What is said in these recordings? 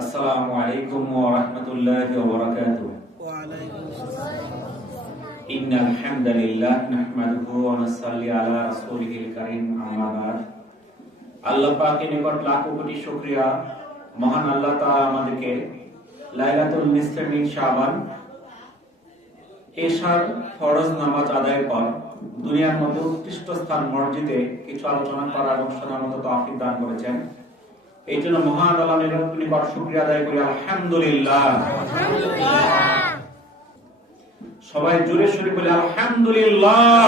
আসসালামু আলাইকুম ওয়া রাহমাতুল্লাহি ওয়া বারাকাতুহু। ওয়া আলাইকুম আসসালাম। ইন্নাল হামদালিল্লাহ নাহমাদুহু ওয়া নুসাল্লি আলা রাসূলিহিল কারীম, আম্মা বা'দ। আল্লাহ পাকের নিকট লাখো কোটি শুকরিয়া, মহান আল্লাহ তাআলা আমাদেরকে লাইলাতুল নিসফে মিন শাবান এশার ফরজ নামাজ আদায়ের পর দুনিয়ার মধ্যে উৎকৃষ্ট স্থান মসজিদে কিছু আলোচনা করা এবং শোনার মতো তৌফিক দান করেছেন। এই জন্য মহান আল্লাহর নিকট শুকরিয়া আদায় করি, আলহামদুলিল্লাহ। সবাই জোরে সোরে বলি আলহামদুলিল্লাহ।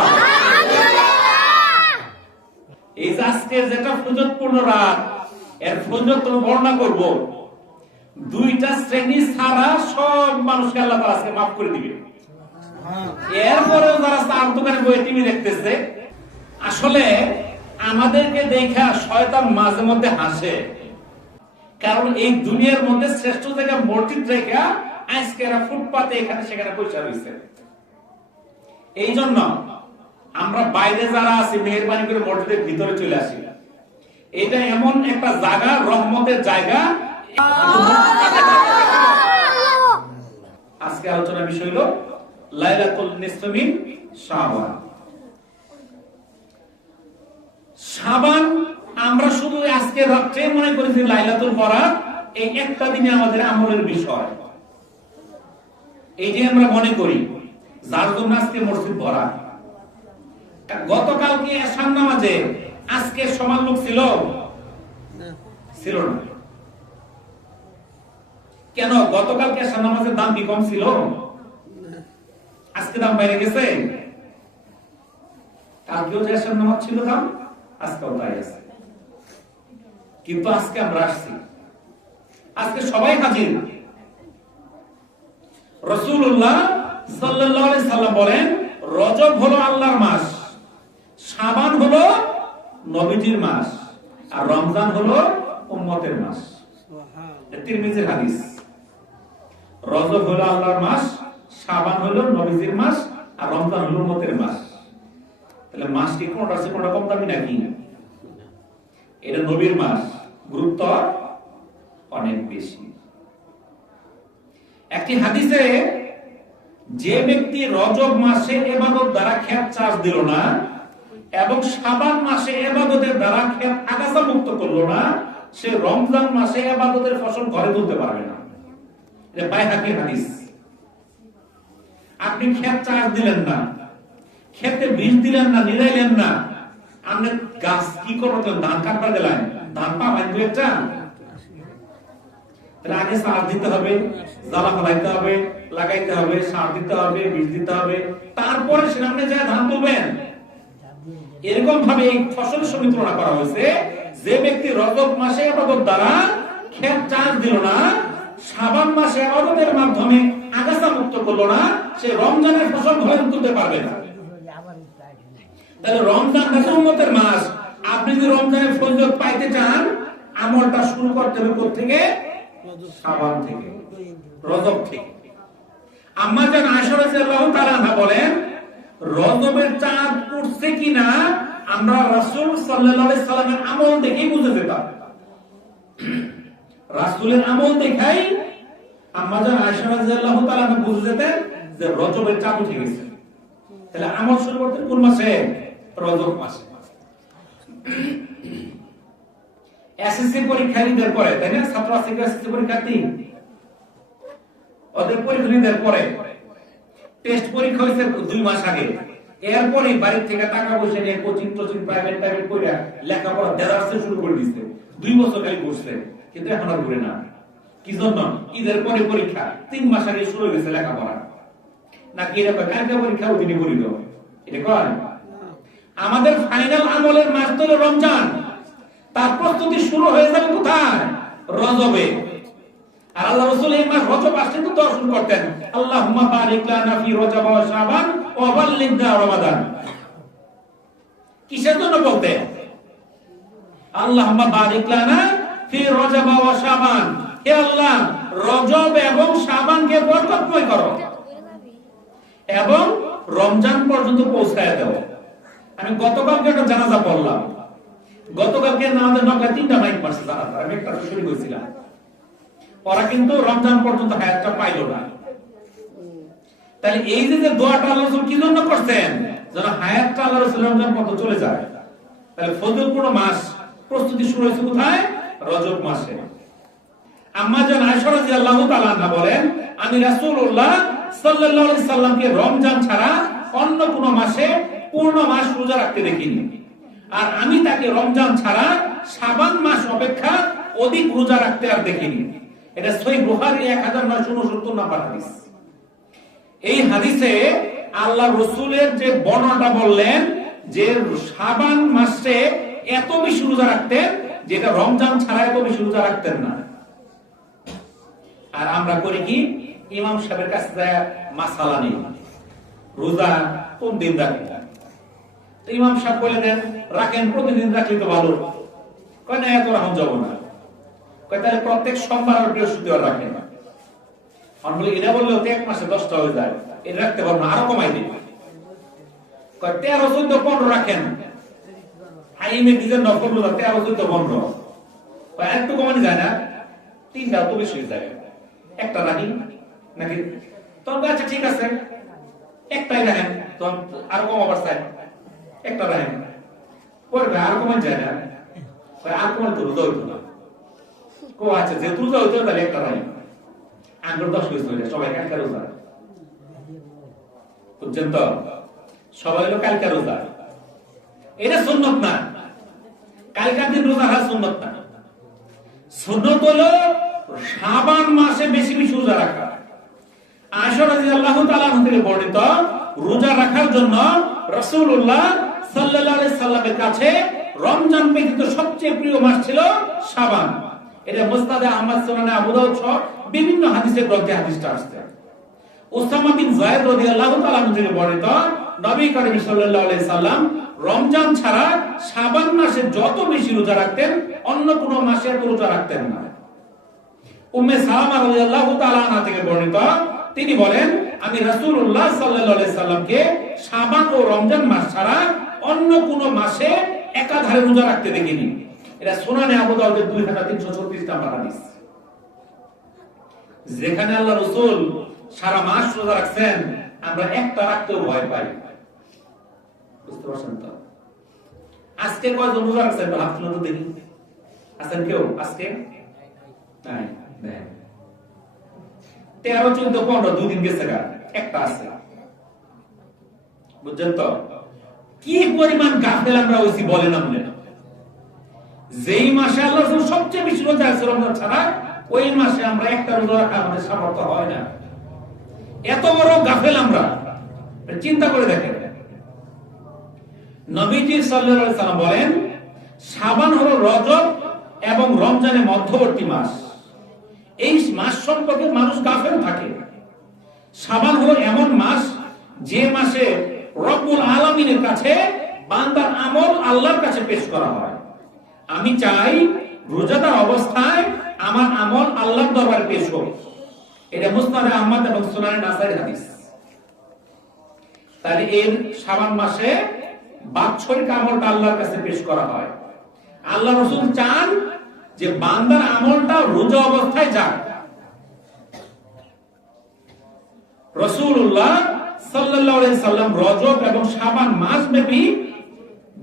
এই যে আজকে যেটা ফজিলতপূর্ণ রাত, এর ফজিলত বর্ণনা করব। দুইটা শ্রেণী ছাড়া সব মানুষকে আল্লাহ তাআলা আজকে মাফ করে দিবে। এরপরেও যারা চার দোকানে বসে টিভি দেখতেছে, আসলে আমাদেরকে দেখা শয়তান মাঝে মধ্যে হাসে, কারণ এই দুনিয়ার মধ্যে শ্রেষ্ঠ জায়গা মসজিদ রেখা আজকে এরা ফুটপাতে এখানে সেখানে পয়সা রয়েছে। এই জন্য আমরা বাইরে যারা আছি মেহেরবানি করে মসজিদের ভিতরে চলে আসি। এটা এমন একটা জায়গা, রহমতের জায়গা। আজকে আলোচনার বিষয় হলো লাইলাতুল নিসফে মিন শাবান। শাবান আমরা শুধু আজকে রাত্রে মনে করি যে লাইলাতুল বরাত, এই একটা দিনে আমাদের আমলের বিষয়, এই যে আমরা মনে করি, যার জন্য আজকে মসজিদ ভরা। গতকালকে এশার নামাজে আজকে সমান লোক ছিল না? কেন? গতকালকে এশার নামাজের দাম কি কম ছিল? আজকে দাম বেড়ে গেছে। কালকেও যে এশার নামাজ ছিল দাম, আজকেও তাই আছে। কিন্তু আজকে আমরা আসছি, আজকে সবাই হাজির। রাসূলুল্লাহ সাল্লাল্লাহু আলাইহি সাল্লাম বলেন, রজব হলো আল্লাহর মাস, শাবান হলো নবীজির মাস, আর রমজান হলো উম্মতের মাস। সুবহানাল্লাহ। তিরমিজির হাদিস। রজব হলো আল্লাহর মাস, শাবান হলো নবীজির মাস, আর রমজান হলো উম্মতের মাস। তাহলে মাস কি কোনটা আছে কোনটা কম দামি নাকি? এটা নবীর মাস, গুরুত্ব অনেক বেশি। একটি হাদিসে, যে ব্যক্তি রজব মাসে ইবাদত দ্বারা খেত চাষ দিল না এবং শাবান মাসে ইবাদতের দ্বারা খেত আগাছা মুক্ত করলো না, সে রমজান মাসে ইবাদতের ফসল ঘরে তুলতে পারবে না। এটা বাইহাকী হাদিস। আপনি খেত চাষ দিলেন না, খেতে বীজ দিলেন না, নিড়াইলেন না, আপনি গাছ কি করবেন? ধান কাটবার গেলেন, ধান পা বাঁধবে একটা, তাহলে আগে সার দিতে হবে, জ্বালা ফলাইতে হবে, লাগাইতে হবে, সার দিতে হবে, বীজ দিতে হবে, তারপরে সেখানে যায় ধান তুলবেন। এরকম ভাবে এই ফসলের সঙ্গে তুলনা করা হয়েছে। যে ব্যক্তি রজব মাসে ইবাদত দ্বারা ক্ষেত চাষ দিল না, শাবান মাসে ইবাদতের মাধ্যমে আগাছা মুক্ত করলো না, সে রমজানের ফসল ঘরে তুলতে পারবে না। তাহলে রমজান উম্মতের মাস। আপনি যদি রমজানের ফজিলত পাইতে চান, আমলটা শুরু করতে হবে কোথা থেকে? শাবান থেকে, রজব থেকে। আম্মা জান আয়েশা রাদিয়াল্লাহু তাআলা আনহা বলেন, রজবের চাঁদ উঠছে কিনা আমরা রাসূল সাল্লাল্লাহু আলাইহি সাল্লামের আমল দেখেই বুঝে যেতাম। রাসূলের আমল দেখাই আম্মা জান আয়েশা রাদিয়াল্লাহু তাআলা আনহা বুঝে যেতেন যে রজবের চাঁদ উঠে গেছে। তাহলে আমল শুরু করতেন কোন মাসে? রজব মাসে। এসএসসি পরীক্ষা দিতে পরে, তাই না? ছাত্র ছাত্রীরা এসএসসি পরীক্ষা দিন, ওদের পরীক্ষা দিতে পরে টেস্ট পরীক্ষা হয়েছে 2 মাস আগে। এরপরে বাড়ি থেকে টাকা পয়সা নিয়ে কোচিং টোচিং প্রাইভেট করে লেখাপড়া দেওয়ার শুরু করে দিচ্ছে। 2 বছর খালি করছে, কিন্তু এখন আর ঘুরে না। কি জন্য? ঈদের পরে পরীক্ষা, 3 মাস আগে শুরু হয়েছে লেখাপড়া। নাকি এরকম কালকে পরীক্ষা ওদিনই করিল, এটা কয়? আমাদের ফাইনাল আমলের মাস হলো রমজান। তার প্রস্তুতি শুরু হয়ে যাবে কোথায়? রজবে। আর আল্লাহ রাসূল এই মাস রজব আসলে তো দোয়া শুরু করতেন, আল্লাহুম্মা বারিক লানা ফি রজব ওয়া শাবান ওয়া বাল্লিগনা রমাদান। কিসের জন্য বলতেন? আল্লাহুম্মা বারিক লানা ফি রজব ওয়া শাবান, হে আল্লাহ রজব এবং শাবানকে বরকতময় করো এবং রমজান পর্যন্ত পৌঁছায় দাও। আমি গতকালকে একটা জানাজা পড়লাম, গতকালকে আমাদের নৌকা 3টা মাইক মারছে জানাজা, আমি একটা শুরু করেছিলাম। ওরা কিন্তু রমজান পর্যন্ত হায়াতটা পাইল না। তাহলে এই যে দোয়াটা আল্লাহ রাসূল কি জন্য করছেন, যেন হায়াতটা আল্লাহ রাসূল রমজান পর্যন্ত চলে যায়। তাহলে ফজিলপূর্ণ মাস প্রস্তুতি শুরু হয়েছে কোথায়? রজব মাসে। আম্মা জান আয়েশা রাদিয়াল্লাহু তাআলা আনহা বলেন, আমি রাসূলুল্লাহ সাল্লাল্লাহু আলাইহি সাল্লামকে রমজান ছাড়া অন্য কোন মাসে পূর্ণ মাস রোজা রাখতে দেখিনি, আর আমি তাকে রমজান ছাড়া শাবান মাস অপেক্ষা অধিক রোজা রাখতে আর দেখিনি। এটা সহিহ বুখারী 1969 নম্বর হাদিস। এই হাদিসে আল্লাহ রাসূলের যে বর্ণনাটা বললেন যে শাবান মাসে এত বেশি রোজা রাখতেন, যেটা রমজান ছাড়া এত বেশি রোজা রাখতেন না। আর আমরা করি কি, ইমাম সাহেবের কাছে যায় মাসালা নেই, রোজা কোন দিন রাখবেন। ইমাম সাহেব বলে দেন রাখেন, প্রতিদিন রাখলে তো ভালো। কয় না, এত রাখুন যাব না। কয় তাহলে প্রত্যেক সোমবার আর বৃহস্পতিবার রাখেন। আমি বলি এটা বললেও তো এক মাসে 10টা হয়ে যায়, এটা রাখতে পারবো না, আরো কমাই দিন। কয় 13, 14, 15 রাখেন। আইমে নিজের নকল রোজা 13, 14, 15। কয় একটু কমানো যায় না, 3টা তো বেশি হয়ে যায়, একটা রাখি নাকি? তখন আচ্ছা ঠিক আছে, একটাই রাখেন, তখন আরো কমাবার চাই, একটা রাখেন। করবে আর কমান যায় না, আর কমান তো রোজা হইতো না। কো আচ্ছা যেহেতু রোজা হইতো তাহলে একটা রাখেন। আঙ্গুর 10 পিস হইলে সবাই কালকে রোজা, বুঝছেন তো? সবাই হলো কালকে রোজা, এটা সুন্নত না। কালকার দিন রোজা রাখা সুন্নত না। সুন্নত হলো শাবান মাসে বেশি বেশি রোজা রাখা। আয়েশা রাদিয়াল্লাহু তাআলা থেকে বর্ণিত, রোজা রাখার জন্য রাসূলুল্লাহ সাল্লাল্লাহু আলাইহি সাল্লামের কাছে রমজান ব্যতীত সবচেয়ে প্রিয় মাস ছিল শাবান। এটা মুসনাদে আহমদ, সুনানে আবু দাউদ সহ বিভিন্ন হাদিসের গ্রন্থে হাদিসটা আসছে। উসামা বিন যায়েদ রাদিয়াল্লাহু তাআলা থেকে বর্ণিত, নবী করিম সাল্লাল্লাহু আলাইহি সাল্লাম রমজান ছাড়া শাবান মাসে যত বেশি রোজা রাখতেন, অন্য কোন মাসে এত রোজা রাখতেন না। উম্মে সালামা রাদিয়াল্লাহু তাআলা আনহা থেকে বর্ণিত, তিনি বলেন, আমি রাসূলুল্লাহ সাল্লাল্লাহু আলাইহি সাল্লামকে শাবান ও রমজান মাস ছাড়া অন্য কোন মাসে একাধারে রোজা রাখতে দেখিনি। এটা সুনানে আবু দাউদের 2336 নম্বর হাদিস। যেখানে আল্লাহ রাসূল সারা মাস রোজা রাখছেন, আমরা একটা রাখতেও ভয় পাই। বুঝতে পারছেন তো? আজকে কয়জন রোজা রাখছেন হাত তুলে তো দেখি, আছেন কেউ আজকে? নাই। 13, 14, 15 দুদিন গেছে গা, একটা আছে। বুঝছেন তো কি পরিমাণ গাফেল আমরা হইছি বলেন আপনি? যেই মাসে আল্লাহ রাসূল সবচেয়ে বেশি রোজা আছে রমজান ছাড়া, ওই মাসে আমরা একটা রোজা রাখা আমাদের সামর্থ্য হয় না। এত বড় গাফেল আমরা, চিন্তা করে দেখেন। নবীজি সাল্লাল্লাহু আলাইহি সাল্লাম বলেন, শাবান হলো রজব এবং রমজানের মধ্যবর্তী মাস। এই মাস সম্পর্কে মানুষ গাফেল থাকে। শাবান হলো এমন মাস যে মাসে রব্বুল আলামিনের কাছে বান্দার আমল আল্লাহর কাছে পেশ করা হয়। আমি চাই রোজাদার অবস্থায় আমার আমল আল্লাহর দরবারে পেশ হোক। এটা মুসনাদে আহমদ এবং সুনানে নাসাইর হাদিস। তাহলে এই শাবান মাসে বাৎসরিক আমলটা আল্লাহর কাছে পেশ করা হয়। আল্লাহ রাসূল চান যে বান্দার আমলটা রোজা অবস্থায় যাক। রাসূলুল্লাহ সাল্লাল্লাহু আলাইহি সাল্লাম রজব এবং শাবান মাস ব্যাপী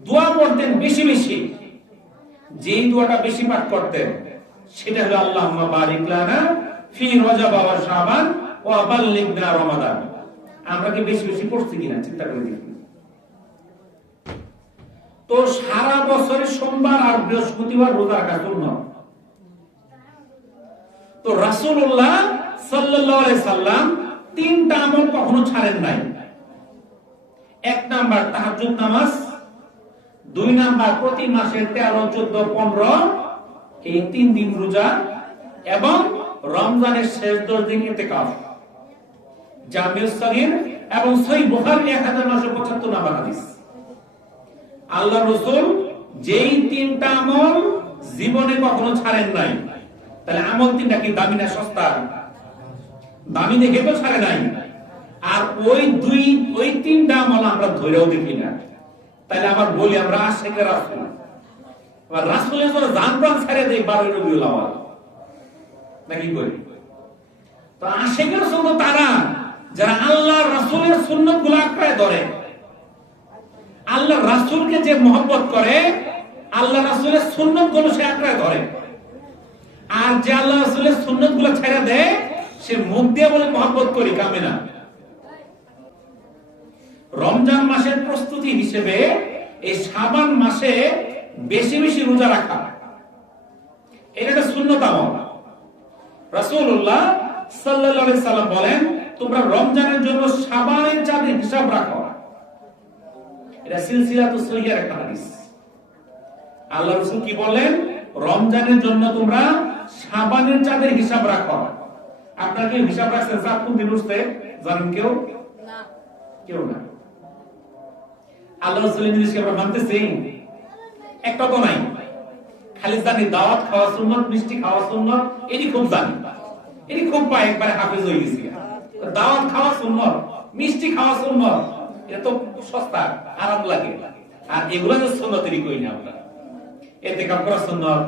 দোয়া পড়তেন বেশি বেশি। যেই দোয়াটা বেশি পাঠ করতেন সেটা হলো আল্লাহুম্মা বারিক লানা ফি রজব ওয়া শাবান ওয়া বাল্লিগনা রমাদান। আমরা কি বেশি বেশি পড়ছি কিনা চিন্তা করে দেখুন তো। সারা বছরে সোমবার আর বৃহস্পতিবার রোজা রাখা সুন্নাত। তো রাসূলুল্লাহ সাল্লাল্লাহু আলাইহি সাল্লাম 3টা আমল কখনো ছাড়েন নাই। 1 নাম্বার তাহাজ্জুদ নামাজ, 2 নাম্বার প্রতি মাসের 13, 14, 15 এই 3 দিন রোজা, এবং রমজানের শেষ 10 দিন ইতিকাফ। জামিউস সগীর এবং সহিহ বুখারী 1975 নম্বর হাদিস। আল্লাহ রাসূল যেই 3টা আমল জীবনে কখনো ছাড়েন নাই, তাহলে আমল 3টা কি দামি না সস্তা? দামি দেখে তো ছাড়ে নাই। আর ওই 3টা আমল আমরা ধরেও দেখি না। তাহলে আবার বলি আমরা আশিকে রাসূল, আর রাসূলের জন্য জান প্রাণ ছেড়ে দেই 12 রবিউল আউয়াল। নাকি করি? তো আশিক রাসূল তো তারা যারা আল্লাহর রাসূলের সুন্নাতগুলো আঁকড়ে ধরে, আল্লাহর রাসূলকে যে মহব্বত করে, আল্লাহর রাসূলের সুন্নাতগুলো সে আঁকড়ে ধরে। আর যে আল্লাহর রাসূলের সুন্নাতগুলো ছেড়ে দেয়, সে মুখ দিয়ে বলে মহব্বত করি, কামে না। রমজান মাসের প্রস্তুতি হিসেবে এই শাবান মাসে বেশি বেশি রোজা রাখা, এটা একটা সুন্নত আমল। রাসূলুল্লাহ সাল্লাল্লাহু আলাইহি সাল্লাম বলেন, তোমরা রমজানের জন্য শাবানের চাঁদের হিসাব রাখো। এটা সিলসিলাতুস সহিহের একটা হাদিস। আল্লাহ রাসূল কি বলেন? রমজানের জন্য তোমরা শাবানের চাঁদের হিসাব রাখো। আপনারা কি হিসাব রাখছেন? চাঁদ কোন দিন উঠছে জানেন কেউ? না, কেউ না। আল্লাহ রাসূলের জিনিসকে আমরা মানতেছি? একটা তো নাই। খালি জানি দাওয়াত খাওয়া সুন্নাত, মিষ্টি খাওয়া সুন্নাত, এটি খুব জানি, এটি খুব পায়, একবারে হাফেজ হয়ে গেছি। দাওয়াত খাওয়া সুন্নাত, মিষ্টি খাওয়া সুন্নাত, এটা তো সস্তা, আরাম লাগে। আর এগুলো যে সুন্নাতেরই কই না আমরা। ইতিকাফ করা সুন্নাত,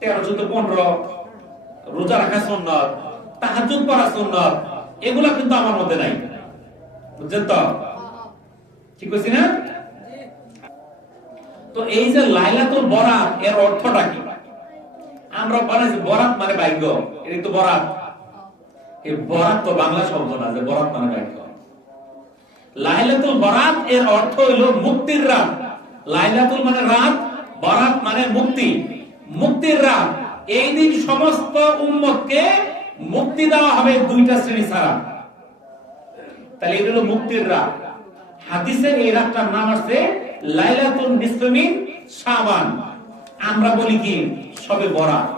13, 14, 15 রোজা রাখা সুন্নাত, তাহাজ্জুদ পড়া সুন্নাত, এগুলা কিন্তু আমার মধ্যে নাই। বুঝছেন তো? ঠিক কইছি না? তো এই যে লাইলাতুল বরাত, এর অর্থটা কি? আমরা বানাইছি বরাত মানে ভাগ্য, এটা তো বরাত। এই বরাত তো বাংলা শব্দ না যে বরাত মানে ভাগ্য। লাইলাতুল বরাত এর অর্থ হলো মুক্তির রাত। লাইলাতুল মানে রাত, বরাত মানে মুক্তি, মুক্তির রাত। এই দিন সমস্ত উম্মতকে মুক্তি দেওয়া হবে দুইটা শ্রেণী ছাড়া। তাহলে এটা হলো মুক্তির রাত। হাদিসের এই রাতটার নাম আছে লাইলাতুল নিসফি মিন শাবান। আমরা বলি কি শবে বরাত।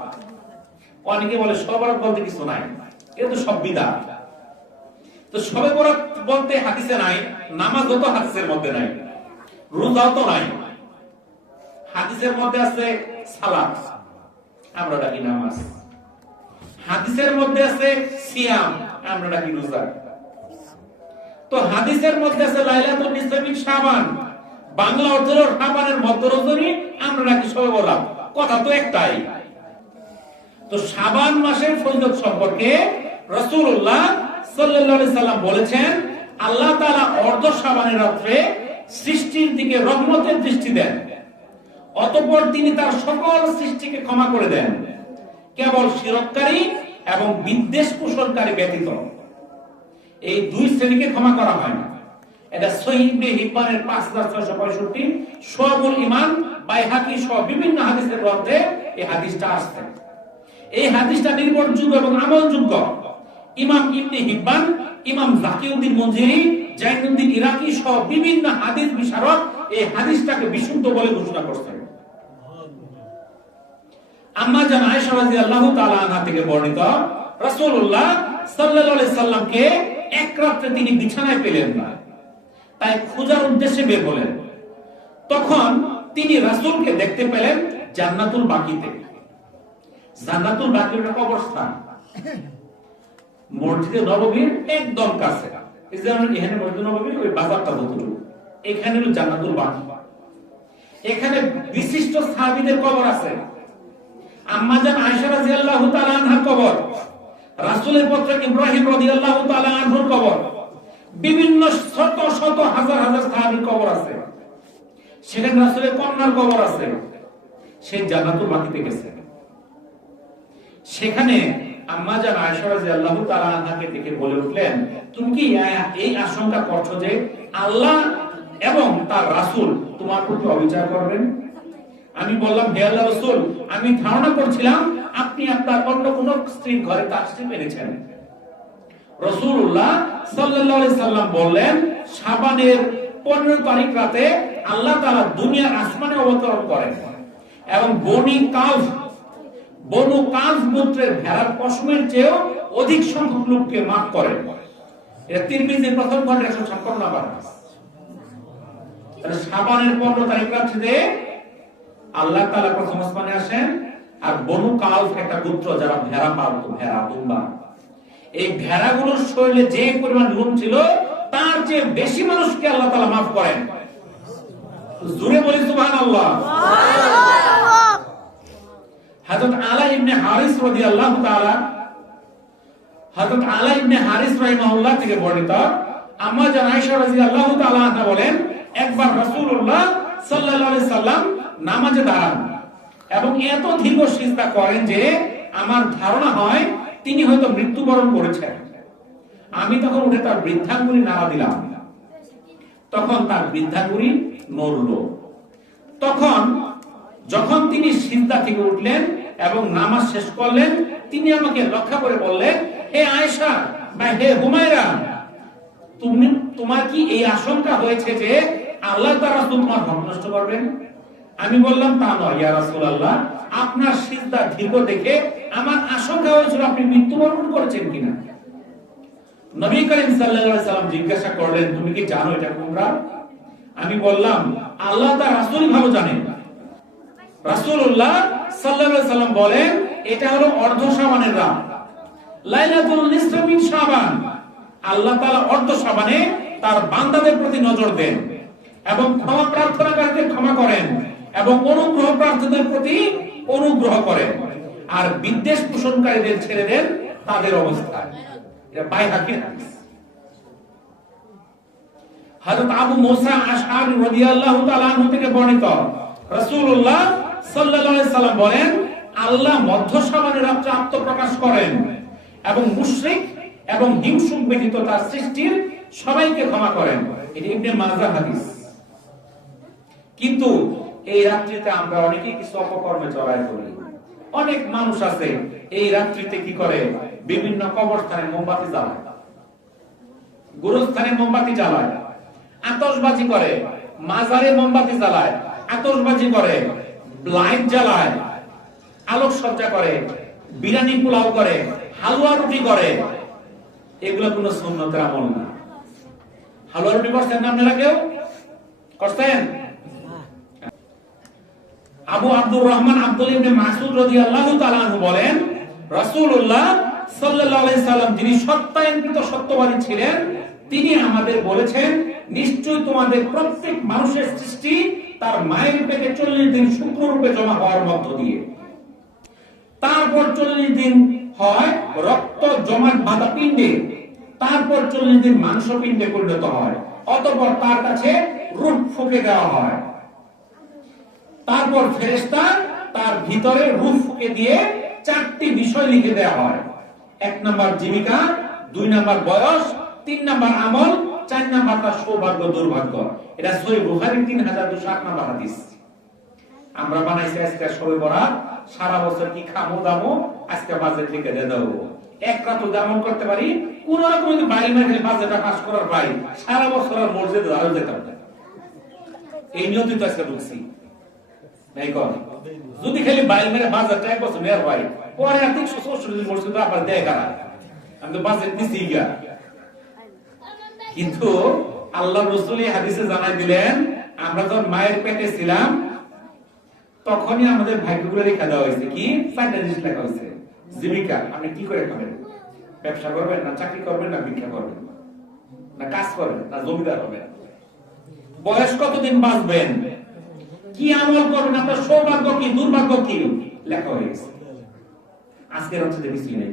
অনেকে বলে শবে বরাত বলতে কিছু নাই, এটা তো সব বিদআত। তো শবে বরাত বলতে হাদিসে নাই, নামাজও তো হাদিসের মধ্যে নাই, রোজাও তো নাই। হাদিসের মধ্যে আছে সালাত, আমরা ডাকি নামাজ। হাদিসের মধ্যে আছে সিয়াম, আমরা ডাকি রোজা। তো হাদিসের মধ্যে আছে লাইলাতুল নিসফি মিন শাবান, বাংলা অর্থ হলো শাবানের মধ্য রজনী, আমরা নাকি শবে বরাত। কথা তো একটাই। তো শাবান মাসের ফজিলত সম্পর্কে রাসূলুল্লাহ সাল্লাল্লাহু আলাইহি সাল্লাম বলেছেন, আল্লাহ তাআলা অর্ধ শাবানের রাতে সৃষ্টির দিকে রহমতের দৃষ্টি দেন, অতঃপর তিনি তার সকল সৃষ্টিকে ক্ষমা করে দেন, কেবল শিরককারী এবং বিদ্বেষ পোষণকারী ব্যতীত। এই দুই শ্রেণীকে ক্ষমা করা হয় না। এটা সহিহ ইবনে হিব্বানের 5665, শুআবুল ঈমান, বাইহাকী সহ বিভিন্ন হাদিসের গ্রন্থে এই হাদিসটা আসছে। এই হাদিসটা নির্ভরযোগ্য এবং আমলযোগ্য। ইমাম ইবনে হিব্বান, ইমাম জাকিউদ্দিন মঞ্জিরি, জাইনুদ্দিন ইরাকি সহ বিভিন্ন হাদিস বিশারদ এই হাদিসটাকে বিশুদ্ধ বলে ঘোষণা করছেন। আম্মা জান আয়েশা রাদিয়াল্লাহু তাআলা আনহা থেকে বর্ণিত, রাসূলুল্লাহ সাল্লাল্লাহু আলাইহি সাল্লামকে এক রাতে তিনি বিছানায় পেলেন না, তাই খোঁজার উদ্দেশ্যে বের হলেন। তখন তিনি রাসূলকে দেখতে পেলেন জান্নাতুল বাকিতে। জান্নাতুল বাকির একটা কবরস্থান, মসজিদে নববীর একদম কাছে। এই যে এখানে মসজিদে নববী, ওই বাজারটা যতটুকু, এখানে হলো জান্নাতুল বাকি। এখানে বিশিষ্ট সাহাবীদের কবর আছে। আম্মা জান আয়েশা রাদিয়াল্লাহু তাআলা আনহার কবর, রাসূলের পুত্র ইব্রাহিম রাদিয়াল্লাহু তাআলা আনহুর কবর, বিভিন্ন শত শত হাজার হাজার সাহাবীর কবর আছে। সেখানে রাসূলের কন্যার কবর আছে। সেই জান্নাতুল বাকিতে গেছে। সেখানে আম্মা জান আয়েশা রাদিয়াল্লাহু তাআলা আনহাকে দেখে বলে উঠলেন, তুমি কি এই আশঙ্কা করছো যে আল্লাহ এবং তার রাসূল তোমার প্রতি অবিচার করবেন? আমি বললাম, হে আল্লাহর রাসূল, আমি ধারণা করছিলাম আপনি আপনার অন্য কোন স্ত্রীর ঘরে তাশরীফ এনেছেন। রাসূলুল্লাহ সাল্লাল্লাহু আলাইহি সাল্লাম বললেন, শাবানের 15 তারিখ রাতে আল্লাহ তাআলা দুনিয়ার আসমানে অবতরণ করেন এবং বনু কাজ গোত্রের ভেড়ার পশমের চেয়েও অধিক সংখ্যক লোককে মাফ করেন। এটা তিরমিজির প্রথম খণ্ডে 156 নম্বর। তাহলে শাবানের 15 তারিখ রাতে আল্লাহ তাআলা প্রথম আসমানে আসেন, আর বনু কাজ একটা গোত্র যারা ভেড়া পালতো, ভেড়া দুম্বা, এই ভেড়াগুলোর শরীরে যে পরিমাণ লোম ছিল তার চেয়ে বেশি মানুষকে আল্লাহ তাআলা মাফ করেন। জোরে বলি সুবহানাল্লাহ। হযরত আলা ইবনে হারিস রাদিয়াল্লাহু তাআলা হযরত আলা ইবনে হারিস রাহিমাহুল্লাহ থেকে বর্ণিত, আম্মা জান আয়েশা রাদিয়াল্লাহু তাআলা আনহা বলেন, একবার রাসূলুল্লাহ সাল্লাল্লাহু আলাইহি সাল্লাম নামাজে দাঁড়ান এবং এত দীর্ঘ সিজদা করেন যে আমার ধারণা হয় তিনি হয়তো মৃত্যুবরণ করেছেন। আমি তখন উঠে তার বৃদ্ধাঙ্গুলি নাড়া দিলাম, তখন তার বৃদ্ধাঙ্গুলি নড়ল। তখন যখন তিনি সিজদা থেকে উঠলেন এবং নামাজ শেষ করলেন, তিনি আমাকে লক্ষ্য করে বললেন, হে আয়েশা বা হে হুমায়রা, তোমার কি এই আশঙ্কা হয়েছে যে আল্লাহ তাআলা তোমার হক নষ্ট করবেন? আমি বললাম, তা নয় ইয়া রাসূলুল্লাহ, আপনার সিজদা দীর্ঘ দেখে আমার আশঙ্কা হয়েছিল আপনি মৃত্যুবরণ করেছেন কিনা। নবী করিম সাল্লাল্লাহু আলাইহি সাল্লাম জিজ্ঞাসা করলেন, তুমি কি জানো এটা কোন রাত? আমি বললাম, আল্লাহ তার রাসূল ভালো জানেন। রাসূলুল্লাহ সাল্লাল্লাহু আলাইহি সাল্লাম বলেন, এটা হলো অর্ধ শাবানের রাত, লাইলাতুল নিসফ মিন শাবান। আল্লাহ তাআলা অর্ধ শাবানে তার বান্দাদের প্রতি নজর দেন এবং ক্ষমা প্রার্থনাকারীদের ক্ষমা করেন এবং অনুগ্রহ প্রার্থীদের প্রতি অনুগ্রহ করেন, আর বিদ্বেষ পোষণকারীদের ছেড়ে দেন তাদের অবস্থা। এটা বাইহাকীর হাদিস। হযরত আবু মুসা আশআরী রাদিয়াল্লাহু তাআলা আনহু থেকে বর্ণিত, রাসূলুল্লাহ সাল্লাল্লাহু আলাইহি সাল্লাম বলেন, আল্লাহ মধ্য শাবানের রাতে আত্মপ্রকাশ করেন এবং মুশরিক এবং হিংসুক ব্যতীত তার সৃষ্টির সবাইকে ক্ষমা করেন। এটি ইবনে মাজাহ হাদিস। কিন্তু এই রাত্রিতে আমরা অনেকেই কিছু অপকর্মে জড়ায় পড়ি। অনেক মানুষ আছে এই রাত্রিতে কি করে, বিভিন্ন কবরস্থানে মোমবাতি জ্বালায়, গোরস্থানে মোমবাতি জ্বালায়, আতশবাজি করে, মাজারে মোমবাতি জ্বালায়, আতশবাজি করে, লাইট জ্বালায়, আলোকসজ্জা করে, বিরিয়ানি পোলাও করে, হালুয়া রুটি করে। এগুলো কোনো সুন্নতের আমল না। হালুয়া রুটি করছেন না আপনারা? কেউ করছেন? আবু আব্দুর রহমান আব্দুল ইবনে মাসউদ রাদিয়াল্লাহু তাআলা আনহু বলেন, রাসূলুল্লাহ সাল্লাল্লাহু আলাইহি সাল্লাম যিনি সত্যায়িত সত্যবাদী ছিলেন, তিনি আমাদের বলেছেন, নিশ্চয়ই তোমাদের প্রত্যেক মানুষের সৃষ্টি তার মায়ের পেটে 40 দিন শুক্ররূপে জমা হওয়ার মধ্য দিয়ে, তারপর 40 দিন হয় রক্ত জমাট বাঁধা পিণ্ডে, তারপর 40 দিন মাংসপিণ্ডে পরিণত হয়, অতঃপর তার কাছে রূহ ফুঁকে দেওয়া হয়, তারপর ফেরেশতা তার ভিতরে রূহ ফুঁকে দিয়ে 4টি বিষয় লিখে দেওয়া হয়। 1 নাম্বার জীবিকা, 2 নাম্বার বয়স, 3 নাম্বার আমল, 4 নাম্বার তার সৌভাগ্য দুর্ভাগ্য। এটা সহিহ বুখারী 3208 নাম্বার হাদিস। আমরা বানাইছি আজকে সবে বরাত, সারা বছর কি খামো দামো, আজকে বাজেট লিখে দিয়ে দাও। এক রাত যেমন করতে পারি, কোন রকম যদি বাইরে মেরে বাজেটটা পাস করার পাই, সারা বছর আর মসজিদে আরো যেতাম না। এই নিয়তই তো আজকে ঢুকছি। যদি খালি বাইরে মেরে বাজেটটা এক বছর নেওয়ার পাই, পরে আর 364 মসজিদে আবার দেয় কারা, আমি তো বাজেট দিচ্ছি গা। কিন্তু আল্লাহ রাসূল হাদিসে জানাই দিলেন, আমরা যখন মায়ের পেটে ছিলাম তখনই আমাদের ভাগ্যগুলো লেখা দেওয়া হয়েছে। কি 4টা জিনিস লেখা হয়েছে। জীবিকা, আপনি কি করে খাবেন? ব্যবসা করবেন না চাকরি করবেন না ভিক্ষা করবেন না কাজ করবেন না জমিদার হবেন? বয়স কতদিন বাঁচবেন? কি আমল করবেন? আপনার সৌভাগ্য কি দুর্ভাগ্য কি লেখা হয়েছে। আজকের হচ্ছে দেখছি নাই।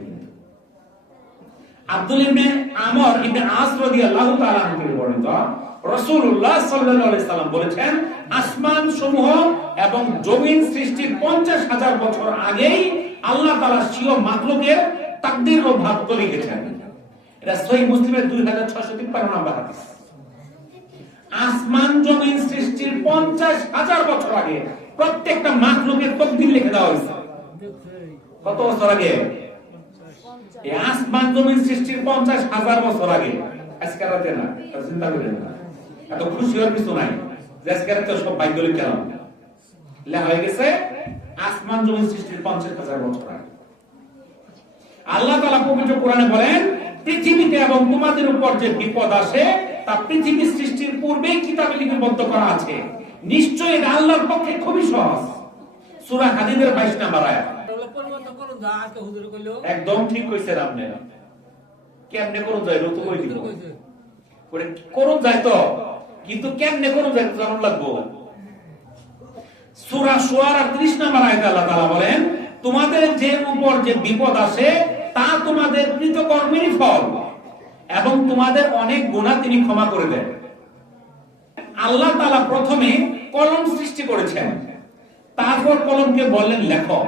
আব্দুল ইবনে আমর ইবনে আস রাদিয়াল্লাহু তাআলা আনহু বর্ণিত, রাসূলুল্লাহ সাল্লাল্লাহু আলাইহি সাল্লাম বলেছেন, আসমান সমূহ এবং জমিন সৃষ্টির 50,000 বছর আগেই আল্লাহ তাআলা স্বীয় মাখলুকের তাকদীর ও ভাগ্য লিখেছেন। এটা সহিহ মুসলিমের 2653 নম্বর হাদিস। আসমান জমিন সৃষ্টির 50,000 বছর আগে প্রত্যেকটা মাখলুকের তাকদীর লিখে দেওয়া হয়েছে। কত বছর আগে? এই আসমান জমিন সৃষ্টির 50,000 বছর আগে। আজকে রাতে না, চিন্তা করেন না, এত খুশি হওয়ার কিছু নাই যে আজকে রাতে সব ভাগ্য লিখে লেখা হয়ে গেছে আসমান জমিন সৃষ্টির 50,000 বছর আগে। আল্লাহ তাআলা পবিত্র কোরআনে বলেন, পৃথিবীতে এবং তোমাদের উপর যে বিপদ আসে তা পৃথিবী সৃষ্টির পূর্বেই কিতাবে লিপিবদ্ধ করা আছে, নিশ্চয়ই এটা আল্লাহর পক্ষে খুবই সহজ। সূরা হাদীদের 22 নম্বর আয়াত। একদম ঠিক কইছেন আপনি। কেমনে করুন যায় রত কই দিব করে করুন যায় তো, কিন্তু কেমনে করুন যায় জানার লাগবো। সূরা শুআরা 30 নম্বর আয়াতে আল্লাহ তাআলা বলেন, তোমাদের যে উপর যে বিপদ আসে তা তোমাদের কৃতকর্মেরই ফল এবং তোমাদের অনেক গুনাহ তিনি ক্ষমা করে দেন। আল্লাহ তাআলা প্রথমে কলম সৃষ্টি করেছেন, তারপর কলমকে বললেন লেখো।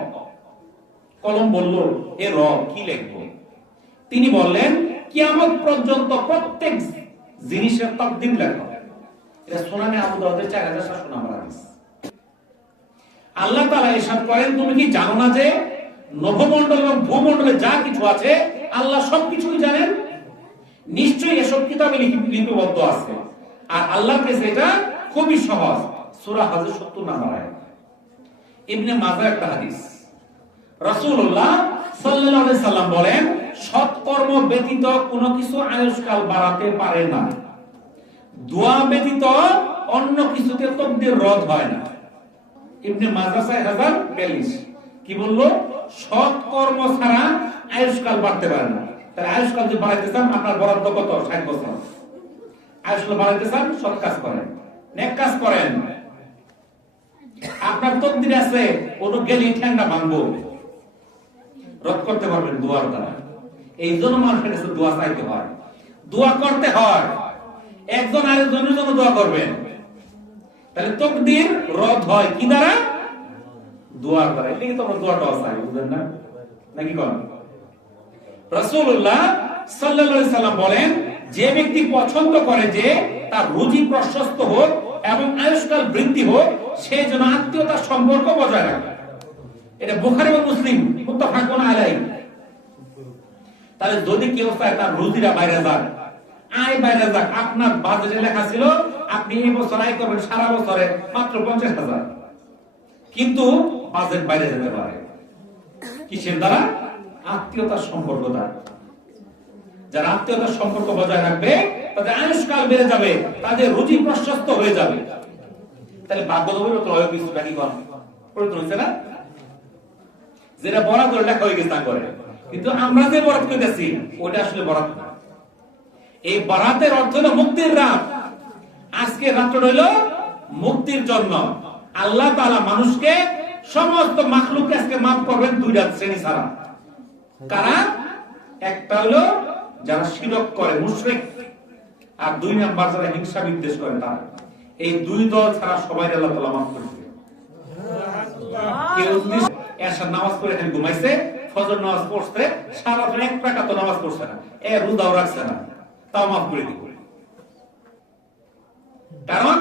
কলম বলল এ রব কি লিখবো? তিনি বললেন কিয়ামত পর্যন্ত প্রত্যেক জিনিসের তাকদীর লেখো। এটা সুনানে আবু দাউদের 4700 নম্বর হাদিস। আল্লাহ তাআলা ইরশাদ করেন তুমি কি জানো না যে নভমণ্ডল এবং ভূমণ্ডলে যা কিছু আছে আল্লাহ সবকিছুই জানেন? নিশ্চয়ই এসব কিতাবে লিপিবদ্ধ আছে আর আল্লাহর কাছে এটা খুবই সহজ। সূরা হজ 70 নম্বর আয়াত। ইবনে মাজাহ একটা হাদিস, রাসূলুল্লাহ সাল্লাল্লাহু আলাইহি সাল্লাম বলেন সৎকর্ম ব্যতীত কোনো কিছু আয়ুষ্কাল বাড়াতে পারে না, দোয়া ব্যতীত অন্য কিছুতে তাকদীর রদ হয় না। ইবনে মাজাহ 6042 কি বললো? সৎকর্ম ছাড়া আয়ুষ্কাল বাড়তে পারে না। তাহলে আয়ুষ্কাল যদি বাড়াইতে চান আপনার বরাদ্দ কত? 60 বছর। আয়ুষ্কাল বাড়াইতে চান সৎ কাজ করেন, নেক কাজ করেন। আপনার তাকদীর আছে ওটা গেলি ঠ্যাংটা ভাঙবো, রদ করতে পারবেন দোয়ার দ্বারা। এই জন্য মানুষের কাছে দোয়া চাইতে হয়, দোয়া করতে হয়। একজন আরেকজনের জন্য দোয়া করবেন, তাহলে তাকদীর রদ হয় কি দ্বারা? দোয়ার দ্বারা। এই তো আমরা দোয়াটা চাই, বুঝলেন না নাকি? কোন রাসূলুল্লাহ সাল্লাল্লাহু আলাইহি সাল্লাম বলেন যে ব্যক্তি পছন্দ করে যে তার রুজি প্রশস্ত হোক এবং আয়ুষ্কাল বৃদ্ধি হোক সে যেন আত্মীয়তার সম্পর্ক বজায় রাখে। এটা বুখারী এবং মুসলিম মুত্তাফাকুন আলাইহি। তাহলে যদি কেউ চায় তার রুজিরা বাইরে যাক, আয় বাইরে যাক, আপনার বাজেটে লেখা ছিল আপনি এই বছর আয় করবেন সারা বছরে মাত্র 50,000, কিন্তু বাজেট বাইরে যেতে পারে কিসের দ্বারা? আত্মীয়তার সম্পর্ক দ্বারা। যারা আত্মীয়তার সম্পর্ক বজায় রাখবে তাদের আয়ুষ্কাল বেড়ে যাবে, তাদের রুজি প্রশস্ত হয়ে যাবে। তাহলে বাধ্যবাধকতা তো হয় কিছুটা কি কর প্রয়োজন হচ্ছে না? যেটা বরাদ করে লেখা হয়ে গেছে তা করে, কিন্তু আমরা যে বরাদ করতেছি ওটা আসলে বরাদ না। এই বরাতের অর্থ হলো মুক্তির রাত। আজকে রাতটা হলো মুক্তির জন্য। আল্লাহ তাআলা মানুষকে সমস্ত মাখলুককে আজকে মাফ করবেন দুইটা শ্রেণী ছাড়া। কারা? একটা হলো যারা শিরক করে মুশরিক, আর দুই নাম্বার যারা হিংসা বিদ্বেষ করে তারা। এই দুই দল ছাড়া সবাই আল্লাহ তাআলা মাফ করে দিবেন। কেউ যদি এশার নামাজ পড়ে এখানে ঘুমাইছে, ফজর নামাজ পড়ছে, সারা রাত এক রাকাত নামাজ পড়ছে না, রোজাও রাখছে না, তাও মাফ করে দিবেন। কারণ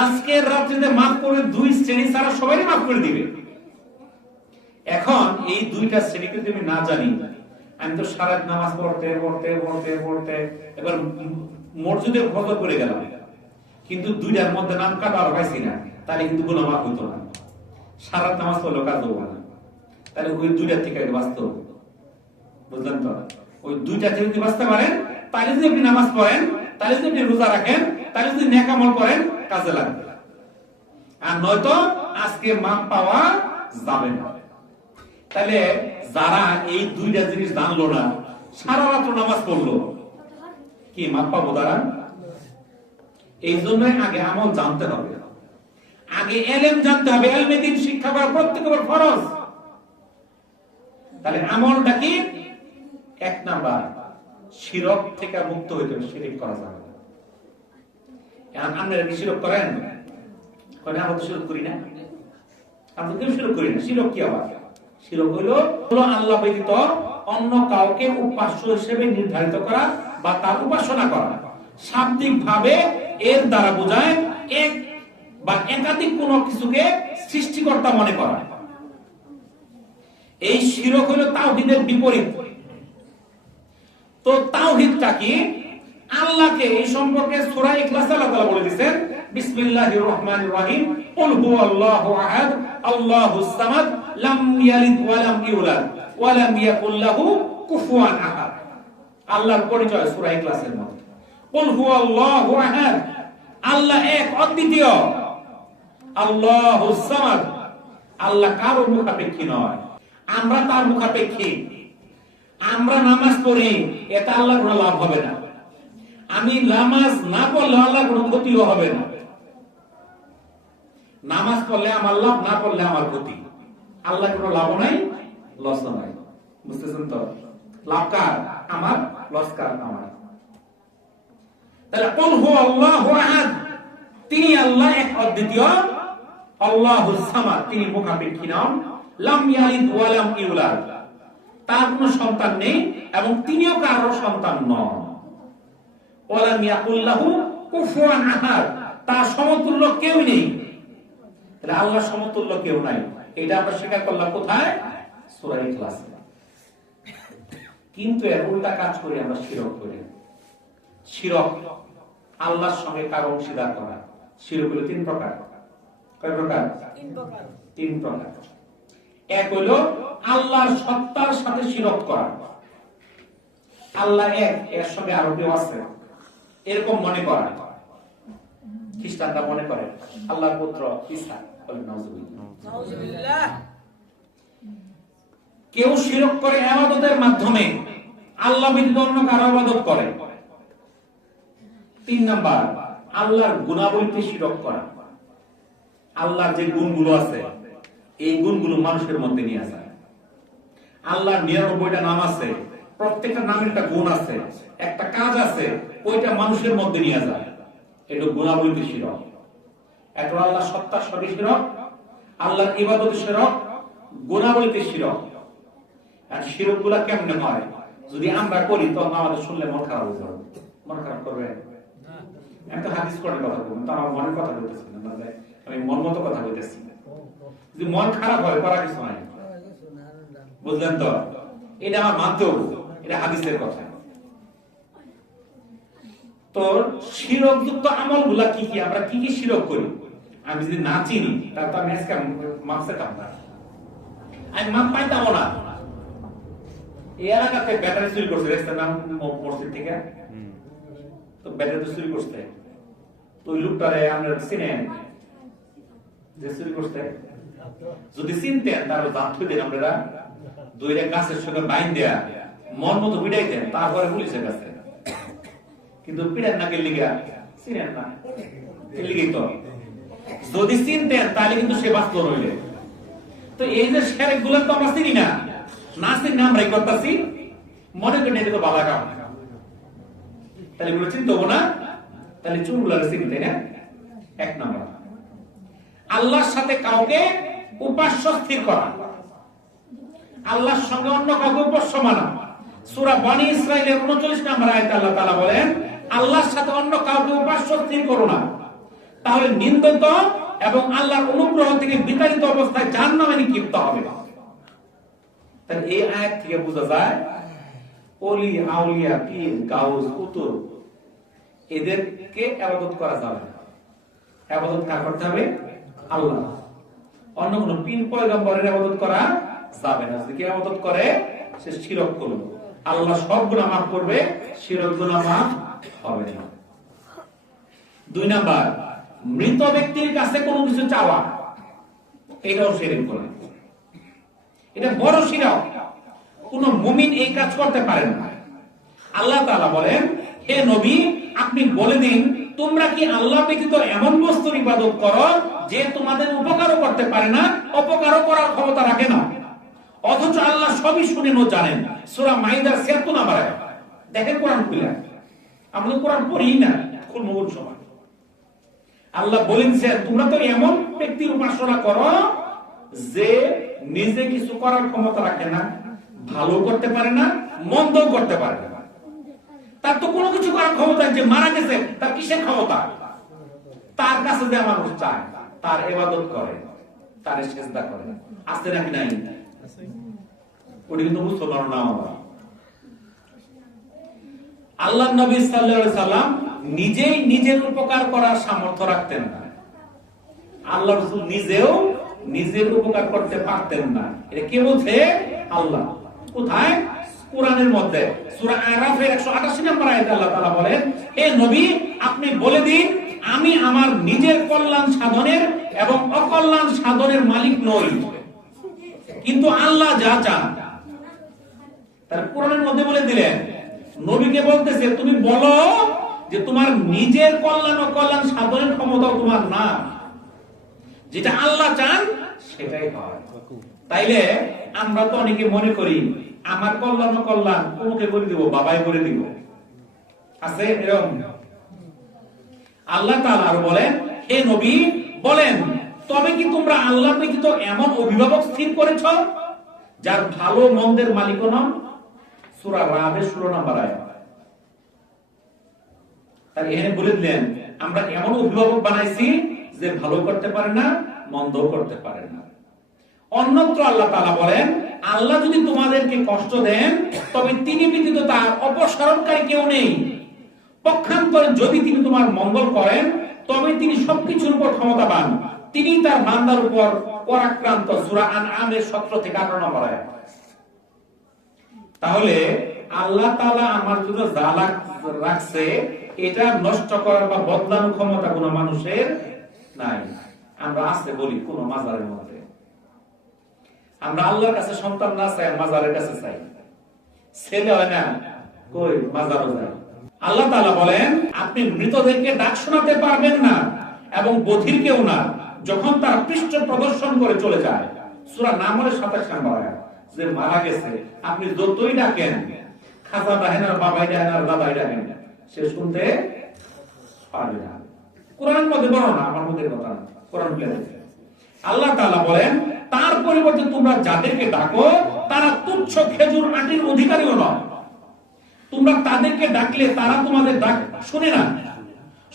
আজকের রাত্রিতে মাফ করে দুই শ্রেণী ছাড়া সবাই মাফ করে দিবে। এখন এই দুইটা শ্রেণীকে যদি আমি না জানি, আমি তো সারা নামাজ পড়তে পড়তে পড়তে পড়তে এবার মসজিদে ফজর করে গেলাম, কিন্তু দুইটার মধ্যে নাম কাটা আর পাইছি না, তাহলে কিন্তু গুনাহ মাফ হইতো না। সারা নামাজ পড়লো কাজ হবো না, তাহলে ওই দুইটার থেকে বাঁচতে হবে। বুঝলেন তো? ওই দুইটা থেকে যদি বাঁচতে পারেন তাহলে যদি আপনি নামাজ পড়েন, তাহলে যদি আপনি রোজা রাখেন, তাহলে যদি নেক আমল করেন কাজে লাগবে। আর নয়তো আজকে মাপ পাওয়া যাবে না। তাহলে যারা এই দুইটা জিনিস জানলো না, সারা রাত নামাজ পড়লো, কি মাপ পাবো তারা? এই জন্যই আগে আমল জানতে হবে, আগে এলেম জানতে হবে। এলমে দ্বীন শিক্ষা করা প্রত্যেকের ফরজ। তাহলে আমলটা কি? এক নাম্বার শিরক থেকে মুক্ত হইতে হবে, শিরক করা যাবে না। আপনারা কি শিরক করেন? আমরা তো শিরক করি না, আমরা কেউ শিরক করি না। শিরক কি আবার? শিরক হলো আল্লাহ ব্যতীত অন্য কাউকে উপাস্য হিসেবে নির্ধারিত করা বা তার উপাসনা করা। শাব্দিক ভাবে এর দ্বারা বোঝায় এক বা একাধিক কোন কিছুকে সৃষ্টিকর্তা মনে করা। এই শিরক হলো তাওহীদের বিপরীত। তো তাওহীদটা কি? আল্লাহকে এই সম্পর্কে সূরা ইখলাসে আল্লাহ তাআলা বলে দিয়েছেন, বিসমিল্লাহির রহমানির রহিম, কুল হুয়াল্লাহু আহাদ, আল্লাহুস সামাদ, লাম ইয়ালিদ ওয়া লাম ইউলাদ ওয়া লাম ইয়াকুল লাহু কুফুয়ান আহাদ। আল্লাহর পরিচয় সূরা ইখলাসের মধ্যে। কুল হুয়াল্লাহু আহাদ, আল্লাহ এক অদ্বিতীয়। আল্লাহুস সামাদ, আল্লাহ কারো মুখাপেক্ষী নয়, আমরা তার মুখাপেক্ষী। আমরা নামাজ পড়ি, এটা আল্লাহর কোনো লাভ হবে না। আমি নামাজ না পড়লে আল্লাহর কোনো ক্ষতিও হবে না। নামাজ পড়লে আমার লাভ, না পড়লে আমার ক্ষতি। আল্লাহর কোনো লাভ নাই, লস নাই। বুঝতেছেন তো? লাভ কার? আমার, লস কার? আমার। তাহলে কুল হুয়াল্লাহু আহাদ, তিনি আল্লাহ এক অদ্বিতীয়, আল্লাহুস সামাদ, তিনি মুখাপেক্ষী নন, লাম ইয়ালিদ ওয়া লাম ইউলাদ, তার কোনো সন্তান নেই এবং তিনিও কারো সন্তান নন। ওয়া লাম ইয়াকুল লাহু কুফুয়ান আহাদ, তার সমতুল্য কেউ নেই। তাহলে আল্লাহর সমতুল্য কেউ নাই, এটা আমরা স্বীকার করলাম কোথায়? সূরা ইখলাস। কিন্তু এর উল্টা কাজ করি আমরা, শিরক করি। শিরক আল্লাহর সঙ্গে কারো অংশীদার করা। শিরক হলো তিন প্রকার। কয় প্রকার? তিন প্রকার। এক হলো আল্লাহর সত্তার সাথে শিরক করা। আল্লাহ এক, এর সঙ্গে আরো কেউ আছে, এরকম মনে করা। খ্রিস্টানরা মনে করে আল্লাহর পুত্র ঈসা, বলেন নাউজুবিল্লাহ। কেউ শিরক করে ইবাদতের মাধ্যমে, আল্লাহ ব্যতীত অন্য কারো ইবাদত করে। তিন নাম্বার, আল্লাহর গুণাবলীতে শিরক করা। আল্লাহর যে গুণগুলো আছে, এই গুণগুলো মানুষের মধ্যে নিয়ে আসা। আল্লাহর 99টা নাম আছে, প্রত্যেকটা নামের একটা গুণ আছে, একটা কাজ আছে, ওইটা মানুষের মধ্যে নিয়ে যায়। এটা গুণাবলীতে শিরক। এটা আল্লাহ সত্তার সাথে শিরক, আল্লাহর ইবাদতে শিরক, গুণাবলীতে শিরক। আর শিরকগুলা কেমনে হয়? যদি আমরা করি তখন আমাদের শুনলে মন খারাপ হয়ে যাবে। মন খারাপ করবে? আমি তো হাদিস পড়ে কথা বলবো, তো আমার মনের কথা বলতেছি না, আমি মন মতো কথা বলতেছি। যদি মন খারাপ হয়, করা কিছু নাই, বুঝলেন তো? এটা আমার মানতে হবে, এটা হাদিসের কথা। তো শিরক যুক্ত আমল গুলা কি কি, আমরা কি কি শিরক করি? আমি যদি না চিনি, তাহলে তো আমি আজকে মাপতে পারবো না, আমি মাপ পাইতাম না। এই এলাকাতে ব্যাটারি চুরি করছে, রাস্তার নাম মসজিদ থেকে, তো ব্যাটারি তো চুরি করছে। তো ওই লোকটারে আপনারা চিনেন যে চুরি করছে? যদি চিনতেন তাহলে দাঁত হয়ে দেন, আপনারা দুইটা গাছের সঙ্গে বাইন দেয়া মন মতো পিড়াইতেন, তারপরে পুলিশের কাছে। কিন্তু পিড়ান না কে লিগা? চিনেন না, লিগেই তো। যদি চিনতেন তাহলে কিন্তু সে বাস্তব রইলে। তো এই যে শেরেক গুলো তো আমরা চিনি না, না চিনি আমরা এই করতেছি, মনে করি এটা তো বালা কাম, তাহলে এগুলো চিনতে হবো না। তাহলে চুলগুলো চিনতে না। এক নম্বর, আল্লাহর সাথে কাউকে উপাস্য স্থির করা, আল্লাহর সঙ্গে অন্য কাউকে উপাস্য মানা। সূরা বনী ইসরাঈলের 39 নম্বর আয়াতে আল্লাহ তাআলা বলেন, আল্লাহর সাথে অন্য কাউকে উপাস্য স্থির করো না, তাহলে নিন্দিত এবং আল্লাহর অনুগ্রহ থেকে বিতাড়িত অবস্থায় জাহান্নামে নিক্ষিপ্ত হবে। তাই এই আয়াত থেকে বোঝা যায় ওলি, আউলিয়া, পীর, গাউস, কুতুব, এদেরকে ইবাদত করা যাবে না। ইবাদত কার করতে হবে? আল্লাহ। অন্য কোন পীর পয়গম্বরের ইবাদত করা যাবে না। যদি কেউ ইবাদত করে সে শিরক করলো। আল্লাহ সব গুনাহ মাফ করবে, শিরক গুনাহ মাফ হবে না। দুই নাম্বার, মৃত ব্যক্তির কাছে কোনো কিছু চাওয়া, এটাও শিরক করা। এটা বড় শিরক। কোন মুমিন এই কাজ করতে পারে না। আল্লাহ তাআলা বলেন, হে নবী, আপনি বলে দিন, তোমরা কি আল্লাহ ব্যতীত এমন বস্তুর ইবাদত করো যে তোমাদের উপকারও করতে পারে না, অপকারও করার ক্ষমতা রাখে না, অথচ আল্লাহ সবই শুনেন ও জানেন। সূরা মাইদার ৭৬ নম্বর আয়াত। দেখেন কোরআন খুলে, আমরা তো কোরআন পড়ি না, খুলবো কোন সময়। আল্লাহ বলেছেন, তোমরা তো এমন ব্যক্তির উপাসনা করো যে নিজে কিছু করার ক্ষমতা রাখে না, ভালো করতে পারে না, মন্দও করতে পারে না। তার তো কোনো কিছু করার ক্ষমতা, যে মারা গেছে তার কিসের ক্ষমতা? তার কাছে যে মানুষ চায়, তার ইবাদত করে, তার সিজদা করে, আছে নাকি নাই? ওটা কিন্তু মুসলমান না। আল্লাহর নবী সাল্লাল্লাহু আলাইহি সাল্লাম নিজেই নিজের উপকার করার সামর্থ্য রাখতেন না। আল্লাহ রাসূল নিজেও নিজের উপকার করতে পারতেন না। এটা কে বলছে? আল্লাহ। কোথায়? কোরআনের মধ্যে সূরা আরাফের 188 নম্বর আয়াতে আল্লাহ তাআলা বলেন, হে নবী, আপনি বলে দিন, আমি আমার নিজের কল্যাণ সাধনের এবং অকল্যাণ সাধনের মালিক নই, কিন্তু আল্লাহ যা চান। তার কোরআনের মধ্যে বলে দিলেন, নবীকে বলতেছে, তুমি বলো যে তোমার নিজের কল্যাণ ও কল্যাণ সাধনের ক্ষমতা তোমার না, যেটা আল্লাহ চান সেটাই হয়। তাইলে আমরা তো অনেকে মনে করি আমার কল্যাণ কল্যাণ তোমাকে করে দিব, বাবাই করে দিব, আছে এরকম? আল্লাহ তাআলা আর বলেন, হে নবী বলেন, তবে কি তোমরা আল্লাহ ব্যতীত এমন অভিভাবক স্থির করেছ যার ভালো মন্দের মালিক নন? সূরা রাদের 16 নম্বর আয়াত। তার এখানে বলে দিলেন, আমরা এমন অভিভাবক বানাইছি যে ভালো করতে পারে না, মন্দও করতে পারে না। অন্যত্র আল্লাহ তাআলা বলেন, আল্লাহ যদি তোমাদেরকে কষ্ট দেন তবে তিনি ব্যতীত তার অপসারণকারী কেউ নেই। পক্ষান্তরে যদি তিনি তোমার মঙ্গল করেন তবে তিনি সবকিছুর উপর ক্ষমতাবান, তিনি তার বান্দার উপর পরাক্রান্ত। সূরা আনআমের 17 থেকে 18 নম্বর আয়াত। তাহলে আল্লাহ তাআলা আমার জন্য যা রাখছে এটা নষ্ট করার বা বদলানোর ক্ষমতা কোনো মানুষের নাই। আমরা আছে বলি কোন মাজারের মধ্যে, আমরা আল্লাহর কাছে সন্তান না চাই, মাজারের কাছে চাই। ছেলে হয় না, কই মাজারও যায়। আল্লাহ তাআলা বলেন, আপনি মৃতদেরকে ডাক শোনাতে পারবেন না এবং বধিরকেও না যখন তারা পৃষ্ঠ প্রদর্শন করে চলে যায়। সূরা নামলের 27 নম্বর আয়াত। যে মারা গেছে আপনি যতই ডাকেন, খাজা ডাকেন আর বাবাই ডাকেন আর দাদাই ডাকেন, সে শুনতে পারবে না। কোরআনের মধ্যে বলো না, আমার মধ্যে কথা না, কোরআন বলে। আল্লাহ তাআলা বলেন, তার পরিবর্তে তোমরা যাদেরকে ডাকো তারা তুচ্ছ খেজুর আটির অধিকারীও নয়। তোমরা তাদেরকে ডাকলে তারা তোমাদের ডাক শুনে না,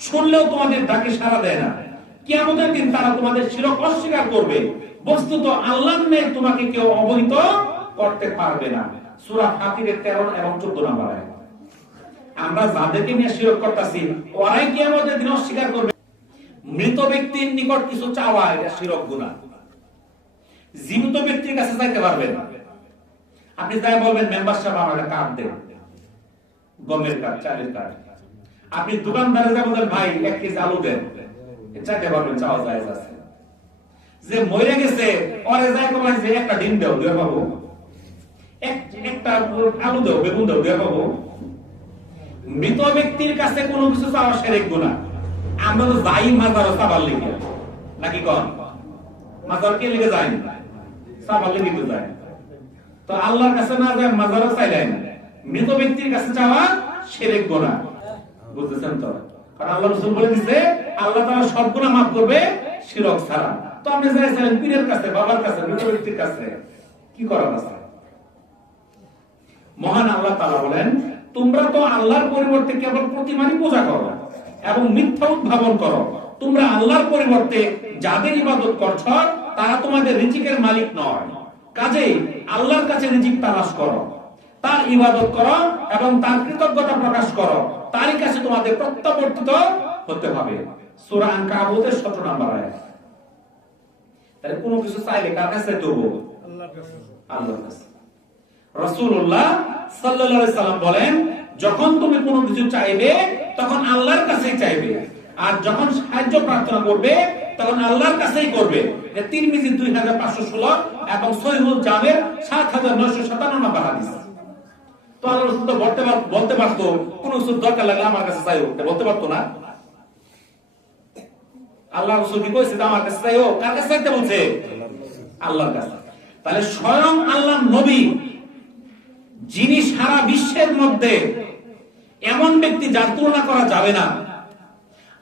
শুনলেও তোমাদের ডাকে সাড়া দেয় না। কিয়ামতের দিন তারা তোমাদের শিরক অস্বীকার করবে। বস্তুত আল্লাহর নেই তোমাকে কেউ অবহিত করতে পারবে না। সূরা ফাতিরের 13 এবং 14 নম্বর আয়াত। আমরা যাদেরকে নিয়ে শিরক করতেছি ওরাই কিয়ামতের দিন অস্বীকার করবে। মৃত ব্যক্তির নিকট কিছু চাওয়া এটা শিরক গুনাহ। জীবিত ব্যক্তির কাছে চাইতে পারবেন। আপনি তাই বলবেন, মেম্বার সাহেব আমার একটা কার্ড দেন, গমের কার্ড, চালের কার্ড। আপনি দোকানদারে যা বলেন, ভাই 1 কেজি আলু দেন, চাইতে পারবেন, চাওয়া জায়েজ আছে। যে মরে গেছে ওরে যায় কমায় যে একটা ডিম দাও, দিয়ে পাবো, একটা আলু দাও, বেগুন দাও, দিয়ে পাবো। মৃত ব্যক্তির কাছে কোনো কিছু চাওয়া শিরক গুনাহ। আমরা তো যাই মাজার চাবার লেগে, নাকি কোন মাজার কে লেগে যায়? চাবার লেগে তো যায়। তো আল্লাহর কাছে না যায় মাজারও চাইলেন, মৃত ব্যক্তির কাছে চাওয়া শিরক গুনাহ। বুঝতেছেন তো? কারণ আল্লাহ রাসূল বলে দিয়েছে, আল্লাহ তাআলা সব গুনাহ maaf করবে শিরক ছাড়া। তো আপনি যাইছেন পীরের কাছে, বাবার কাছে, মৃত ব্যক্তির কাছে, কি করার আছে? মহান আল্লাহ তাআলা বলেন, তোমরা তো আল্লাহর পরিবর্তে কেবল প্রতিমারই পূজা করো এবং মিথ্যা উদ্ভাবন করো। তোমরা আল্লাহর পরিবর্তে যাদের ইবাদত করছো তারা তোমাদের রিজিকের মালিক নয়। কাজেই আল্লাহর কাছে রিজিক তালাশ করো, তার ইবাদত করো এবং তার কৃতজ্ঞতা প্রকাশ করো। তারই কাছে তোমাদের প্রত্যাবর্তিত হতে হবে। সূরা আনকাবুতের 17 নম্বর আয়াত। তাহলে কোনো কিছু চাইলে কার কাছে দেবো? আল্লাহর কাছে। রাসূলুল্লাহ সাল্লাল্লাহু আলাইহি সাল্লাম বলেন, যখন তুমি কোনো কিছু চাইবে তখন আল্লাহর কাছেই চাইবে, আর যখন সাহায্য প্রার্থনা করবে তখন আল্লাহর কাছেই করবে। তিরমিজি 2516 এবং সহিহুল জামের 7957 নম্বর হাদিস। তো আল্লাহ রাসূল তো বলতে পারতো, কোনো কিছু দরকার লাগলে আমার কাছে চাইও, বলতে পারতো না? আল্লাহ রাসূল কি কইছে আমার কাছে চাইও? কার কাছে চাইতে বলছে? আল্লাহর কাছে। তাহলে স্বয়ং আল্লাহর নবী, যিনি সারা বিশ্বের মধ্যে এমন ব্যক্তি যার তুলনা করা যাবে না।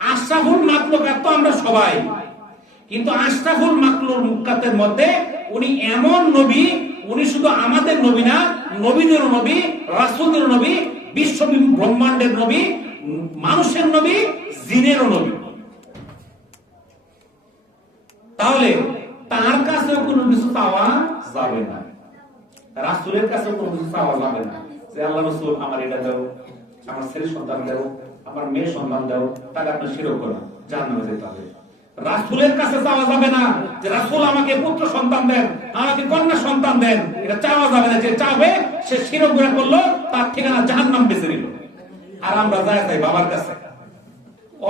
আশরাফুল মাখলুকাত তো আমরা সবাই, কিন্তু আশরাফুল মাখলুকাতের মধ্যে উনি এমন নবী, উনি শুধু আমাদের নবী না, নবীদের নবী, রাসূলদের নবী, বিশ্ব ব্রহ্মাণ্ডের নবী, মানুষের নবী, জিনেরও নবী। তাহলে তার কাছে কোনো কিছু চাওয়া যাবে না, রাসূলের কাছে কোনো কিছু চাওয়া যাবে না যে আল্লাহ রাসূল আমার এটা দাও, আমার ছেলে সন্তান দাও, আমার মেয়ে সন্তান দাও, তাহলে আপনি শিরক করেন, জাহান্নামে যেতে হবে। রাসূলের কাছে চাওয়া যাবে না যে রাসূল আমাকে পুত্র সন্তান দেন, আমাকে কন্যা সন্তান দেন, এটা চাওয়া যাবে না। যে চাবে সে শিরক গুনাহ করলো, তার ঠিকানা জাহান্নাম বেছে নিল। আর আমরা যাই বাবার কাছে,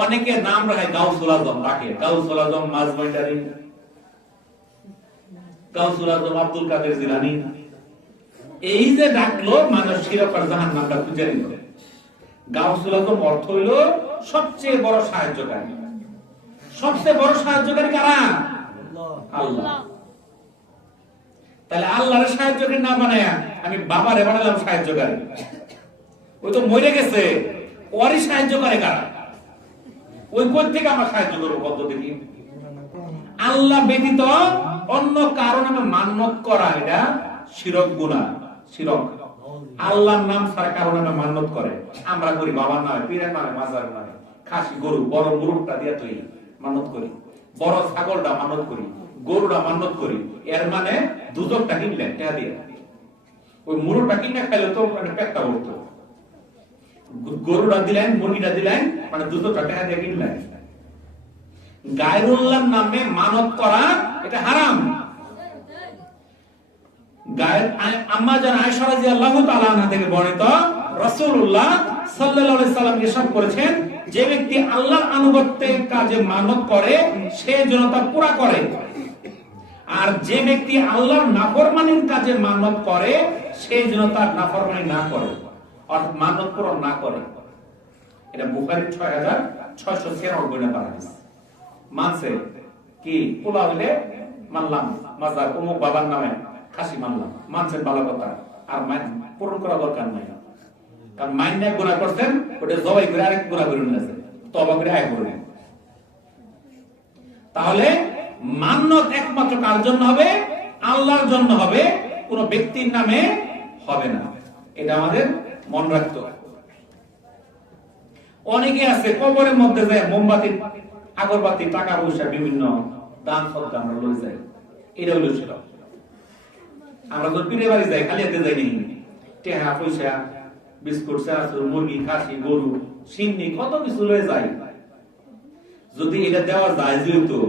অনেকে নাম রাখে গাউসুল আজম, রাখে গাউসুল আজম মাজভান্ডারি, গাউসুল আজম আব্দুল কাদের জিলানী। এই যে ডাকলো মানুষ শিরক আর জাহান্নামটা খুঁজে নিল। গাউসুল আজম অর্থ হইল সবচেয়ে বড় সাহায্যকারী। সবচেয়ে বড় সাহায্যকারী কারা? আল্লাহ। তাহলে আল্লাহর সাহায্যকারী না বানায়া আমি বাবারে বানালাম সাহায্যকারী। ওই তো মরে গেছে, ওরই সাহায্য করে কারা? ওই কোন থেকে আমরা সাহায্য করবো পদ্ধতি কি? আল্লাহ ব্যতীত অন্য কারণ আমি মান্যত করা, এটা শিরক গুনাহ, শিরক। আল্লাহর নাম ছাড়া কারণ আমি মান্যত করে, আমরা করি বাবার নামে, পীরের নামে, মাজার নামে, খাসি গরু বড় মুরুখটা দিয়ে তুই মান্যত করি, বড় ছাগলটা মান্যত করি, গরুটা মান্যত করি। এর মানে দুধকটা কিনলেন টাকা দিয়ে, ওই মুরুখটা কিনে খাইলে তো পেটটা ভরতো, গরুটা দিলেন, মুরগিটা দিলেন, মানে দুধকটা টাকা দিয়ে কিনলেন। গায়রুল্লাহর নামে মানত করা এটা হারাম। আম্মা জান আয়েশা রাদিয়াল্লাহু তাআলা আনহা থেকে বর্ণিত, রাসূলুল্লাহ সাল্লাল্লাহু আলাইহি সাল্লাম ইরশাদ করেছেন, যে ব্যক্তি আল্লাহর আনুগত্যের কাজে মানত করে সে যেন তা পুরা করে, আর যে ব্যক্তি আল্লাহর নাফরমানির কাজে মানত করে সে যেন তার নাফরমানি না করে, অর্থাৎ মানত পূরণ না করে। এটা বুখারী 6696 নম্বর হাদিস। মানছে কি পোলা হইলে মানলাম, মাজার অমুক বাবার নামে খাসি মানলাম, মানছেন ভালো কথা, আর পূরণ করা দরকার নাই। কারণ মাইন্ডে গুনাহ করছেন, ওটা জবাই করে আরেক গুনাহ করে নিয়েছে, তওবা করে আয় করে নেন। তাহলে মান্যত একমাত্র কার জন্য হবে? আল্লাহর জন্য হবে, কোন ব্যক্তির নামে হবে না। এটা আমাদের মনে রাখতে হবে। অনেকে আছে কবরের মধ্যে যায় মোমবাতি, আগরবাতি, টাকা পয়সা, বিভিন্ন দান সদকা আমরা লই যাই। এটা হলো শিরক। আমরা তো পীরের বাড়ি যাই, খালি হাতে যাই নি, টাকা পয়সা, বিস্কুট, চানাচুর, মুরগি, খাসি, গরু, সিন্নি, কত কিছু লয়ে যাই। যদি এটা দেওয়া যায় যেহেতু,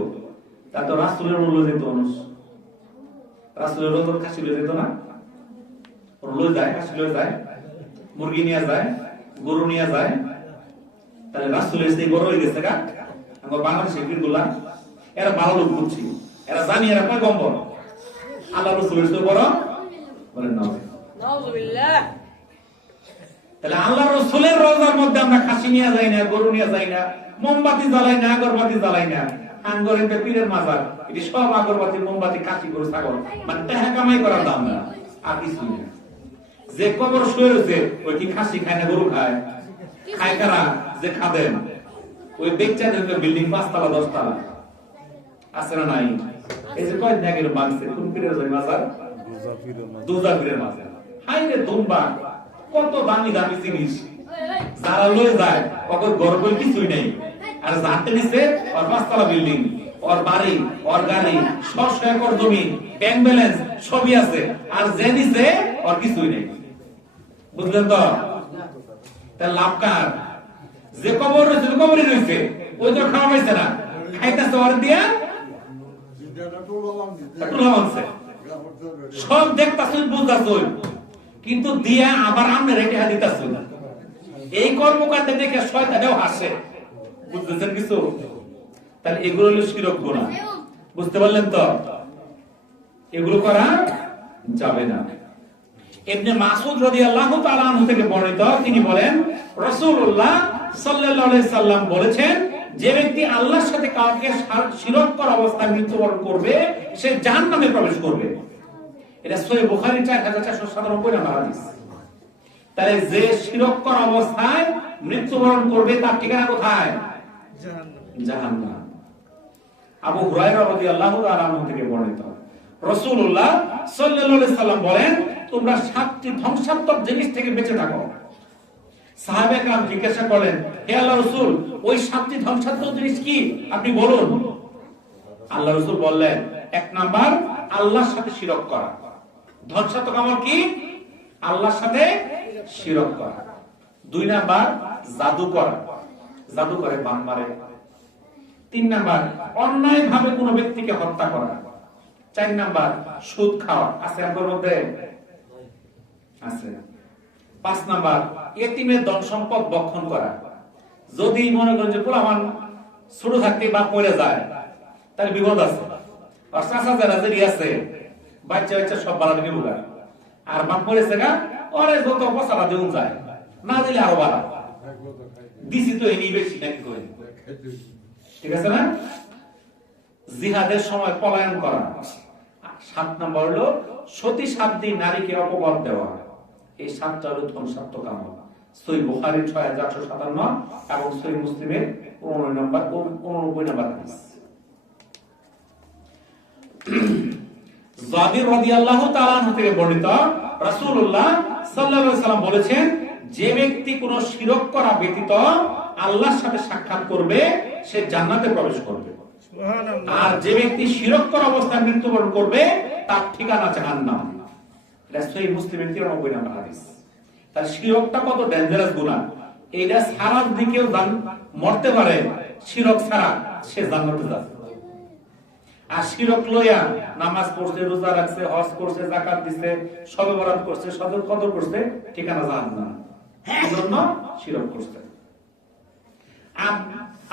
তা তো রাসূলের মূল্য যেত, রাসূলের রতন খাসি লয়ে যেত না, লয়ে যায়, খাসি লয়ে যায়, মুরগি নিয়ে যায়, গরু নিয়ে যায়। তাহলে রাসূলের সেই বড় হয়ে গেছে গা। আমরা বাংলাদেশের পীরগুলা এরা ভালো লোক বুঝছি, এরা জানি এরা পয়গম্বর, আল্লাহ রাসূলের চেয়ে বড় বলেন না। নাউযুবিল্লাহ। তাহলে আল্লাহ রাসূলের রওজার মধ্যে আমরা খাসি নিয়ে যাই না, গরু নিয়ে যাই না, মোমবাতি জ্বালাই না, আগরবাতি জ্বালাই না। আঙ্গরেতে পীরের মাজার, এটি সব আগরবাতি, মোমবাতি, খাসি, গরু, ছাগল, মানে টাকা কামাই করার দাম না, আর কিছু না। যে কবর শুয়ে রয়েছে ওই কি খাসি খায় না গরু খায়? খায় কারা? যে খাদেন। ওই বেচ্চা দেখবে বিল্ডিং 5 তলা 10 তলা আছে না নাই? এই যে কয়েকদিন আগে বাংছে কোন পীরের মাজার? দুজা পীরের মাজার। হাই রে দুম্বা, কত দামি দামি জিনিস যারা লয়ে যায়, ওর গর্ব কিছুই নাই। আর যাতে নিছে ওর 5 তলা বিল্ডিং, ওর বাড়ি, ওর গাড়ি, 600 একর জমি, ব্যাংক ব্যালেন্স সবই আছে। আর যে নিছে ওর কিছুই নেই। বুঝলেন তো? তার লাভ কার? যে কবর রয়েছে, কবরই রয়েছে, ওই তো খাওয়া পাইছে না, খাইতেছে ওর দিয়া সব দেখতাছুন, বুঝতাছুন, কিন্তু দিয়া আবার আমরা রেখে দিতাছুন। এই কর্মকাণ্ডে দেখে শয়তানেও হাসে। বুঝতেছেন কিছু? তাহলে এগুলো হলো শিরক গুনাহ। বুঝতে পারলেন তো? এগুলো করা যাবে না। ইবনে মাসউদ রাদিয়াল্লাহু তাআলা আনহু থেকে বর্ণিত, তিনি বলেন, রাসূলুল্লাহ সাল্লাল্লাহু আলাইহি সাল্লাম বলেছেন, যে ব্যক্তি আল্লাহর সাথে কাউকে শিরক করা অবস্থায় মৃত্যুবরণ করবে সে জাহান্নামে প্রবেশ করবে। এটা সহিহ বুখারী 4497 নম্বর হাদিস। তাহলে যে শিরক করা অবস্থায় মৃত্যুবরণ করবে তার ঠিকানা কোথায়? জাহান্নাম। আবু হুরায়রা রাদিয়াল্লাহু তাআলা আনহু থেকে বর্ণিত, রাসূলুল্লাহ সাল্লাল্লাহু আলাইহি সাল্লাম বলেন, তোমরা 7টি ধ্বংসাত্মক জিনিস থেকে বেঁচে থাকো। সাহাবায়ে কেরাম জিজ্ঞাসা করলেন, হে আল্লাহর রাসূল, ওই 7টি ধ্বংসাত্মক জিনিস কি আপনি বলুন। আল্লাহর রাসূল বললেন, 1 নাম্বার আল্লাহর সাথে শিরক করা। ধ্বংসাত্মক আমল কি? আল্লাহর সাথে শিরক করা। 2 নাম্বার জাদু করা, জাদু করে বান মারে। 3 নাম্বার অন্যায় ভাবে কোনো ব্যক্তিকে হত্যা করা। 4 নাম্বার সুদ খাওয়া। আছে আপনার মধ্যে? আছে। 5 নাম্বার ইতিমের ধন সম্পদ ভক্ষণ করা। যদি মনে করেন যে পোলামান ছোট থাকতে বাপ মরে যায়, তাহলে বিপদ আছে। আর চাচা যারা যে আছে বাচ্চা বাচ্চা সব বাড়াবে নিবুলা, আর বাপ মরেছে গা ওরে যত পচালা দেউন যায়, না দিলে আরো বাড়া দিছি তো এনি বেশি নাকি করে। ঠিক আছে না? জিহাদের সময় পলায়ন করা, 7 নম্বর হলো সতী সাধ্যী নারীকে অপবাদ দেওয়া। এই 7টা হলো ধ্বংসাত্মক আমল। সহিহ বুখারীর 6857 এবং সহিহ মুসলিমের 89 নম্বর হাদিস। জাবির রাদিয়াল্লাহু তাআলা আনহু থেকে বর্ণিত, রাসূলুল্লাহ সাল্লাল্লাহু আলাইহি সাল্লাম বলেছেন, যে ব্যক্তি কোনো শিরক করা ব্যতীত আল্লাহর সাথে সাক্ষাৎ করবে সে জান্নাতে প্রবেশ করবে, আর যে ব্যক্তি শিরক করা অবস্থায় মৃত্যুবরণ করবে তার ঠিকানা জাহান্নাম। এটা সহিহ মুসলিমের 93 নম্বর হাদিস। তার শিরকটা কত ডেঞ্জারাস গুনাহ, এটা সারার দিকেও মরতে পারে, শিরক ছাড়া সে জান্নাতে যাবে। আর শিরক লইয়া নামাজ পড়ছে, রোজা রাখছে, হজ করছে, যাকাত দিছে, শবে বরাত করছে, সদর কদর করছে, ঠিকানা জাহান্নাম। এজন্য শিরক করছে।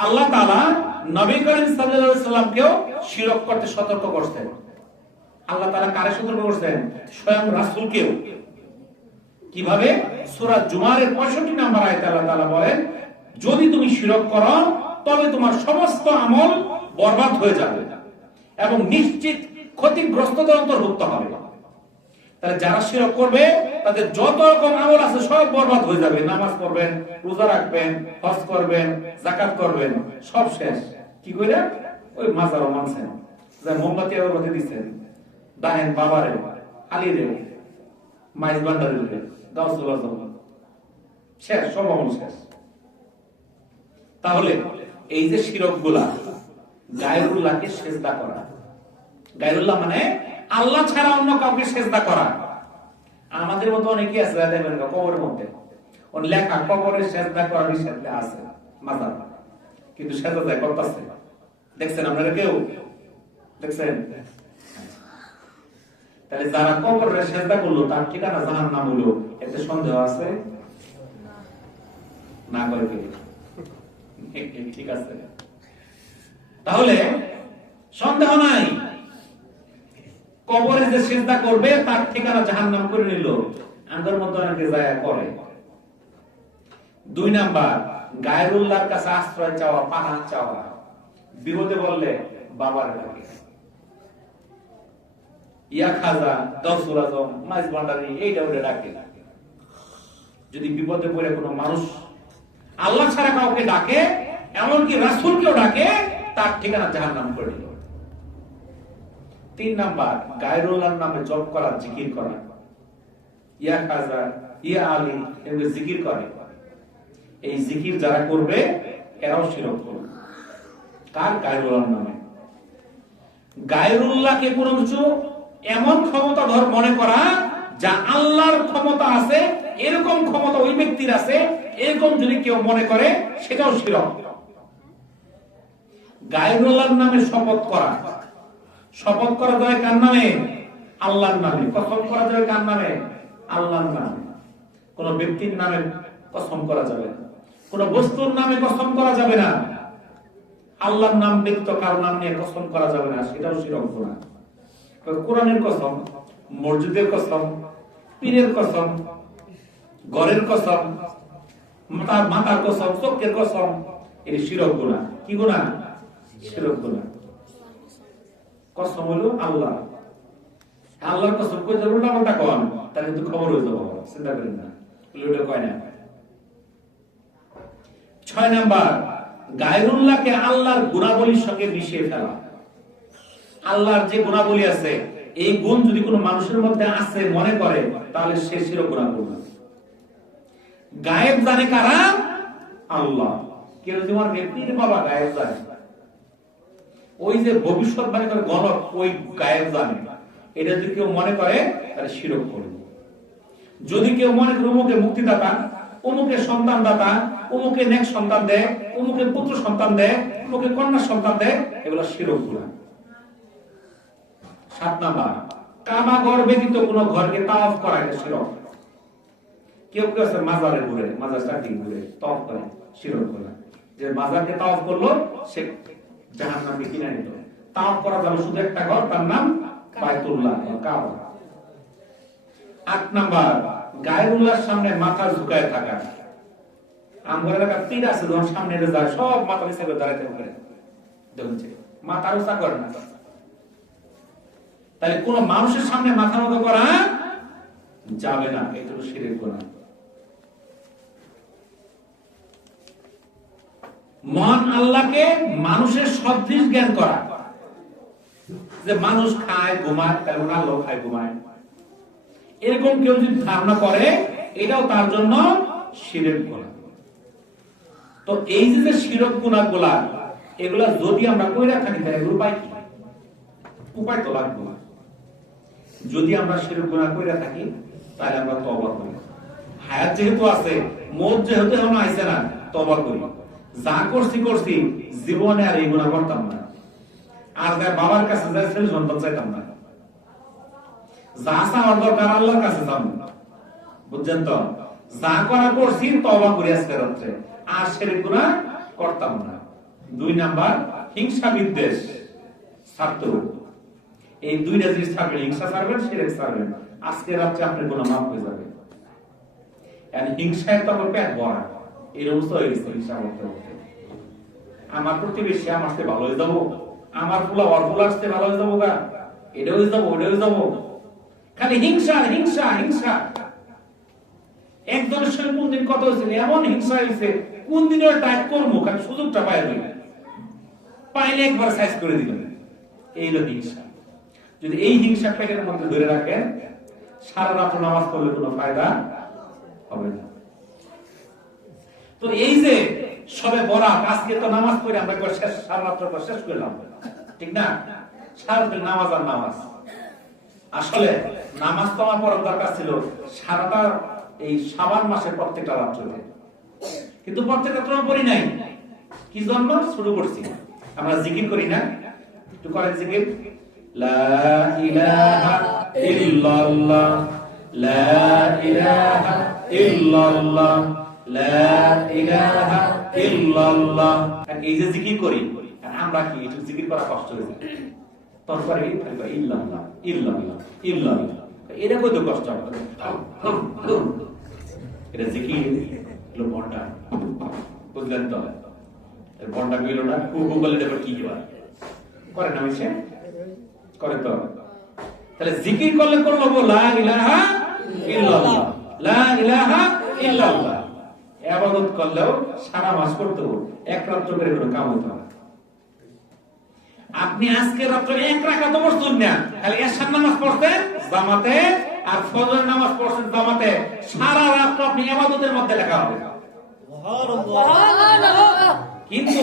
আল্লাহ তাআলা নবী করিম সাল্লাল্লাহু আলাইহি সাল্লামকেও শিরক করতে সতর্ক করছেন। আল্লাহ তাআলা কারে সতর্ক করছেন? স্বয়ং রাসূলকেও। কিভাবে? সূরা জুমারের 65 নম্বর আয়াতে আল্লাহ তাআলা বলেন, যদি তুমি শিরক করো তবে তোমার সমস্ত আমল বরবাদ হয়ে যাবে এবং নিশ্চিত ক্ষতিগ্রস্তদের অন্তর্ভুক্ত হবে। তাহলে যারা শিরক করবে তাদের যত রকম আমল আছে সব বরবাদ হয়ে যাবে। নামাজ পড়বেন, রোজা রাখবেন, হজ করবেন, যাকাত করবেন, সব শেষ। কি কইরা? ওই মাজারও মানছেন, যে মোমবাতি আগরবাতি দিবেন, দাহেন বাবারে, আলীরে, মাইজ ভান্ডারে, গাউসুল আজম, শেষ, সব আমল শেষ। তাহলে এই যে শিরকগুলা, গায়রুল্লাহকে সিজদা করা, গায়রুল্লাহ মানে আল্লাহ ছাড়া অন্য কাউকে সিজদা করা। আমাদের মতো অনেকেই আছে দেখবেন কবরের মধ্যে ওর লেখা কবরে সিজদা করা নিষেধ আছে মাজার, কিন্তু সিজদা করতেছে। দেখছেন আপনারা কেউ? দেখছেন? তাহলে যারা কবরে সিজদা করলো তার ঠিকানা জাহান্নাম হলো, এতে সন্দেহ আছে? না করে ঠিক আছে, তাহলে সন্দেহ নাই, কবরে যে সিজদা করবে তার ঠিকানা জাহান্নাম করে নিল। আমাদের মতো অনেকে যায় করে। 2 নাম্বার, গায়রুল্লাহর কাছে আশ্রয় চাওয়া, পানাহ চাওয়া। বিপদে বললে বাবার ডাকে, ইয়া খাজা, গাউসুল আজম, মাইজ ভান্ডারী, এইটা ওটা ডাকে। যদি বিপদে পড়ে কোনো মানুষ আল্লাহ ছাড়া কাউকে ডাকে, এমনকি রাসূলকেও ডাকে, তার ঠিকানা জাহান্নাম করে দিল। 3 নাম্বার, গায়রুল্লাহর নামে জপ করা, জিকির করা, ইয়া খাজা, ইয়া আলী, এগুলো জিকির করে। এই জিকির যারা করবে এরাও শিরক করবে। কার? গায়রুল্লাহর নামে। গায়রুল্লাহকে কোনো কিছু এমন ক্ষমতাধর মনে করা যা আল্লাহর ক্ষমতা আছে, এরকম ক্ষমতা ওই ব্যক্তির আছে, এরকম যদি কেউ মনে করে সেটাও শিরক। গায়রুল্লাহর নামে শপথ করা, শপথ করা যায় কার নামে? আল্লাহর নামে। কসম করা যায় কার নামে? আল্লাহর নামে। কোন ব্যক্তির নামে কসম করা যাবে না, কোন বস্তুর নামে কসম করা যাবে না, আল্লাহর নাম ব্যতীত কারো নাম নিয়ে কসম করা যাবে না, সেটাও শিরক গুনাহ। কোরআনের কসম, মসজিদের কসম, পীরের কসম, ঘরের কসম, মাতার কসম, চোখের কসম, এটি শিরক গুনাহ। কি গুনাহ? শিরক গুনাহ। কসম হলো আল্লাহ, আল্লাহর কসম কই যাবে না, ওটা কোন তাহলে কিন্তু খবর হয়ে যাবে, চিন্তা করেন না, ওটা কয় না। 6 নাম্বার, গায়রুল্লাহকে আল্লাহর গুণাবলীর সঙ্গে মিশিয়ে ফেলা। আল্লাহর যে গুণাবলী আছে, এই গুণ যদি কোনো মানুষের মধ্যে আছে মনে করে, তাহলে সে শিরক গুনাহ করবে। গায়েব জানে কারা? আল্লাহ। কেউ তোমার ব্যক্তির বাবা গায়েব জানে, ওই যে ভবিষ্যৎবাণী করে গণক, ওই গায়েব জানে, এটা যদি কেউ মনে করে তাহলে শিরক করবে। যদি কেউ মনে করে অমুকে মুক্তিদাতা, অমুকে সন্তান দাতা, অমুকে নেক সন্তান দেয়, অমুকে পুত্র সন্তান দেয়, অমুকে কন্যা সন্তান দেয়, এগুলো শিরক গুনাহ। 7 নাম্বার, কাবা ঘর ব্যতীত কোনো ঘরকে তাওয়াফ করা, এটা শিরক। কেউ কেউ আছে মাজারে ঘুরে, মাজার চারদিকে ঘুরে তাওয়াফ করে, শিরক গুনাহ। যে মাজারকে তাওয়াফ করলো সে জাহান্নামে কিনে নিল। তাওয়াফ করা যাবে শুধু একটা ঘর, তার নাম বাইতুল্লাহ, কাবা। 8 নাম্বার, গায়রুল্লাহর সামনে মাথা ঝুঁকায় থাকা। আমগর এলাকা পীর আছে, যখন সামনে যায় সব মাথা নিচে করে দাঁড়াইতে পারে, দেখুন মাথা উঁচা করে না। তাহলে কোন মানুষের সামনে মাথা নত করা যাবে না, এটা হলো শিরক গুনাহ। মহান আল্লাহকে মানুষের সদৃশ জ্ঞান করা, যে মানুষ খায় ঘুমায় তাহলে আল্লাহ খায় ঘুমায়, এরকম কেউ যদি ধারণা করে এটাও তার জন্য শিরক গুনাহ। তো এই যে শিরক গুনাহগুলা এগুলা যদি আমরা কইরা থাকি তাহলে এগুলো উপায় কি? উপায় তো লাগবে। যদি আমরা শিরক গুনাহ কইরা থাকি তাহলে আমরা তওবা করি, হায়াত যেহেতু আছে, মওত যেহেতু এখন আইছে না, তওবা করি। যা করছি জীবনে আর এই গুনাহ করতাম না, আর যা বাবার কাছে যা ছেলে সন্তান চাইতাম না, যা চাওয়ার দরকার আল্লাহর কাছে যাব, বুঝছেন তো? যা করা করছি তওবা করি আজকে রাত্রে, আর শিরক গুনাহ করতাম না। 2 নাম্বার, হিংসা বিদ্বেষ ছাড়তে হবে। এই দুইটা জিনিস থাকলে হিংসা ছাড়বেন, শিরক ছাড়বেন, আজকে রাত্রে আপনার গুনাহ মাফ হয়ে যাবে। আর হিংসায় তো আমার পেট ভরা, এই অবস্থা হয়ে গেছে। হিংসা করতে করতে আমার প্রতিবেশী আমার সাথে ভালো হয়ে যাবো, আমার ফুলা ওর ফুলার সাথে ভালো হয়ে যাবো, গা এটা হয়ে যাবো ওটা হয়ে যাবো, খালি হিংসা হিংসা হিংসা। একজনের সঙ্গে কোন দিন কথা হয়েছিল, এমন হিংসা হয়েছে, কোন দিনের টাইট করবো, খালি সুযোগটা পাইলে একবার সাইজ করে দিবেন। এই হলো হিংসা। যদি এই হিংসা প্যাকেটের মধ্যে ধরে রাখেন, সারা রাত নামাজ পড়লে কোনো ফায়দা হবে না। তো এই যে সবে বরাত, আজকে তো নামাজ পড়ে আমরা সারা রাত শেষ করলাম, ঠিক না? সারা নামাজ আর নামাজ। আসলে নামাজ তো আমার পড়ার দরকার ছিল সারাটা এই শাবান মাসের প্রত্যেকটা রাত্রে, কিন্তু প্রত্যেকটা তো পড়ি নাই। কি জন্য শুরু করছি? আমরা জিকির করি না? একটু করেন জিকির, লা ইলাহা ইল্লাল্লাহ, লা ইলাহা ইল্লাল্লাহ, লা ইলাহা ইল্লাল্লাহ। এই যে জিকির করি, আমরা কি একটু জিকির করা কষ্ট হয়ে যায়, তারপরে ইল্লাল্লাহ ইল্লাল্লাহ ইল্লাল্লাহ, এটা কত কষ্ট হবে। এটা জিকির হলো বন্ডা, বুঝলেন তো? বন্ডা গেল না গুগলে দেখো কি করে না, মিশে করে তো। তাহলে জিকির করলে করবো লা ইলাহা ইল্লাল্লাহ, লা ইলাহা ইল্লাল্লাহ। ইবাদত করলেও সারা মাস করতে হবে, এক রাত্র করে কোনো কাম হতো না। আপনি আজকে রাত্রে এক রাকাত পড়ছেন না, খালি এশার নামাজ পড়ছেন জামাতে আর ফজরের নামাজ পড়ছেন জামাতে, সারা রাত আপনি ইবাদতের মধ্যে লেখা হবে। কিন্তু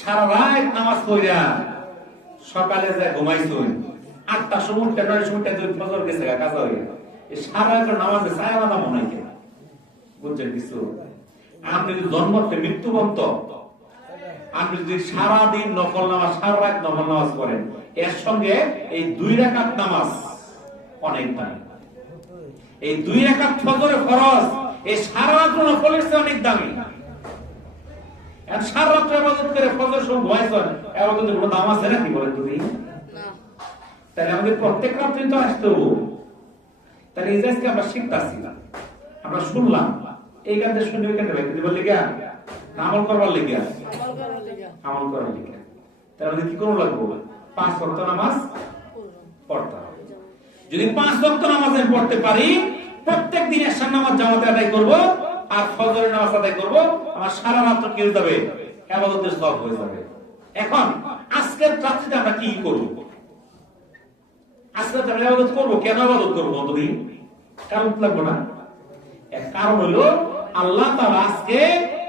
সারা রাত নামাজ পড়া সকালে যায় ঘুমাইছেন, 8টার সময় 9টার সময় ফজর গেছে কাজা হয়ে, এই সারা রাত নামাজে ছায়া বাঁধা মনে হয়, বুঝছেন কিছু? আপনি যদি জন্মতে মৃত্যু পর্যন্ত আপনি যদি সারাদিন নফল নামাজ, সারা রাত নফল নামাজ করেন, এর সঙ্গে এই 2 রাকাত নামাজ অনেক দামি। এই 2 রাকাত ফজরের ফরজ, এই সারা রাত নফলের চেয়ে অনেক দামি। আর সারা রাত ইবাদত করে ফজরের সময় ঘুমাইছেন, ইবাদতের কোনো দাম আছে নাকি বলেন তুমি? না। তাহলে আমাদের প্রত্যেক রাত্রে তো আসতে হবে। তাহলে এই যে আমরা শিখতাছি, আমরা শুনলাম, এই গানটা শুনে ওই গানটা ব্যক্তি বললে গিয়া আমল করবার লেগে, আমল করার লেগে। তাহলে কি করবো লাগবো? 5 ওয়াক্ত নামাজ পড়তে হবে। যদি 5 ওয়াক্ত নামাজ আমি পড়তে পারি, প্রত্যেক দিন এশার নামাজ জামাতে আদায় করব আর ফজরের নামাজ আদায় করব, আমার সারা রাত কি হয়ে যাবে? ইবাদতের সওয়াব হয়ে যাবে। এখন আজকের রাত্রিতে আমরা কি করব? আজকে আমরা ইবাদত করব, কেন ইবাদত করব বন্ধুরা? কারণ লাগবে না? এক কারণ হলো আল্লাহ তাআলা আজকে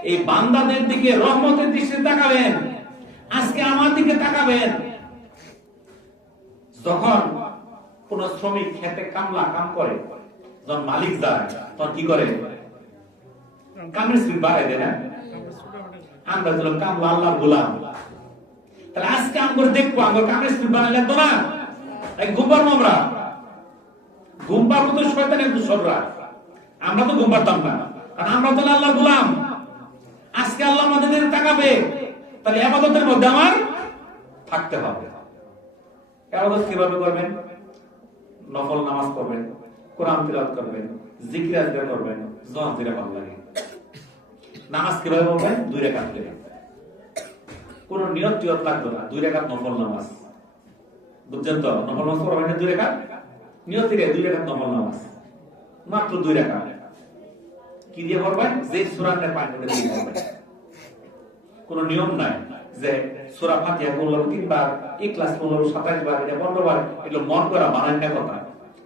এই বান্দাদের দিকে রহমতের দৃষ্টিতে তাকাবেন, আজকে আমার দিকে তাকাবেন। যখন কোন শ্রমিক খেতে কামলা কাম করে, যখন মালিক যায় তখন কি করে? কামের স্পিড বাড়ায় দেয় না? আমরা যখন কামলা আল্লাহর গোলাম, তাহলে আজকে আমরা দেখবো আমরা কামের স্পিড বাড়ালে তো না, ঘুম পারবো আমরা, ঘুম পারবো তো শয়তানের দুশররা, আমরা তো ঘুম পারতাম না, কারণ আমরা তো আল্লাহর গোলাম। আজকে আল্লাহ আমাদের দিকে তাকাবে, তাহলে ইবাদতের মধ্যে আমার থাকতে হবে। ইবাদত কিভাবে করবেন? নফল নামাজ পড়বেন, কোরআন তিলাওয়াত করবেন, জিকির আজকার করবেন, যখন যেটা ভালো লাগে। নামাজ কিভাবে পড়বেন? 2 রাকাত করে, কোন নিয়ত টিয়ত লাগবে না, 2 রাকাত নফল নামাজ। বুঝছেন তো? নফল নামাজ পড়বেন না 2 রাকাত, নিয়ত থেকে 2 রাকাত নফল নামাজ, মাত্র 2 রাকাত। কি দিয়ে পড়বেন? যে সূরাটা পাঠ করে দিয়ে পড়বেন। কোনো নিয়ম নাই যে সূরা ফাতিহা পড়লো 3 বার, ইখলাস পড়লো 27 বার, এটা 15 বার, এগুলো মন করা বানানো কথা,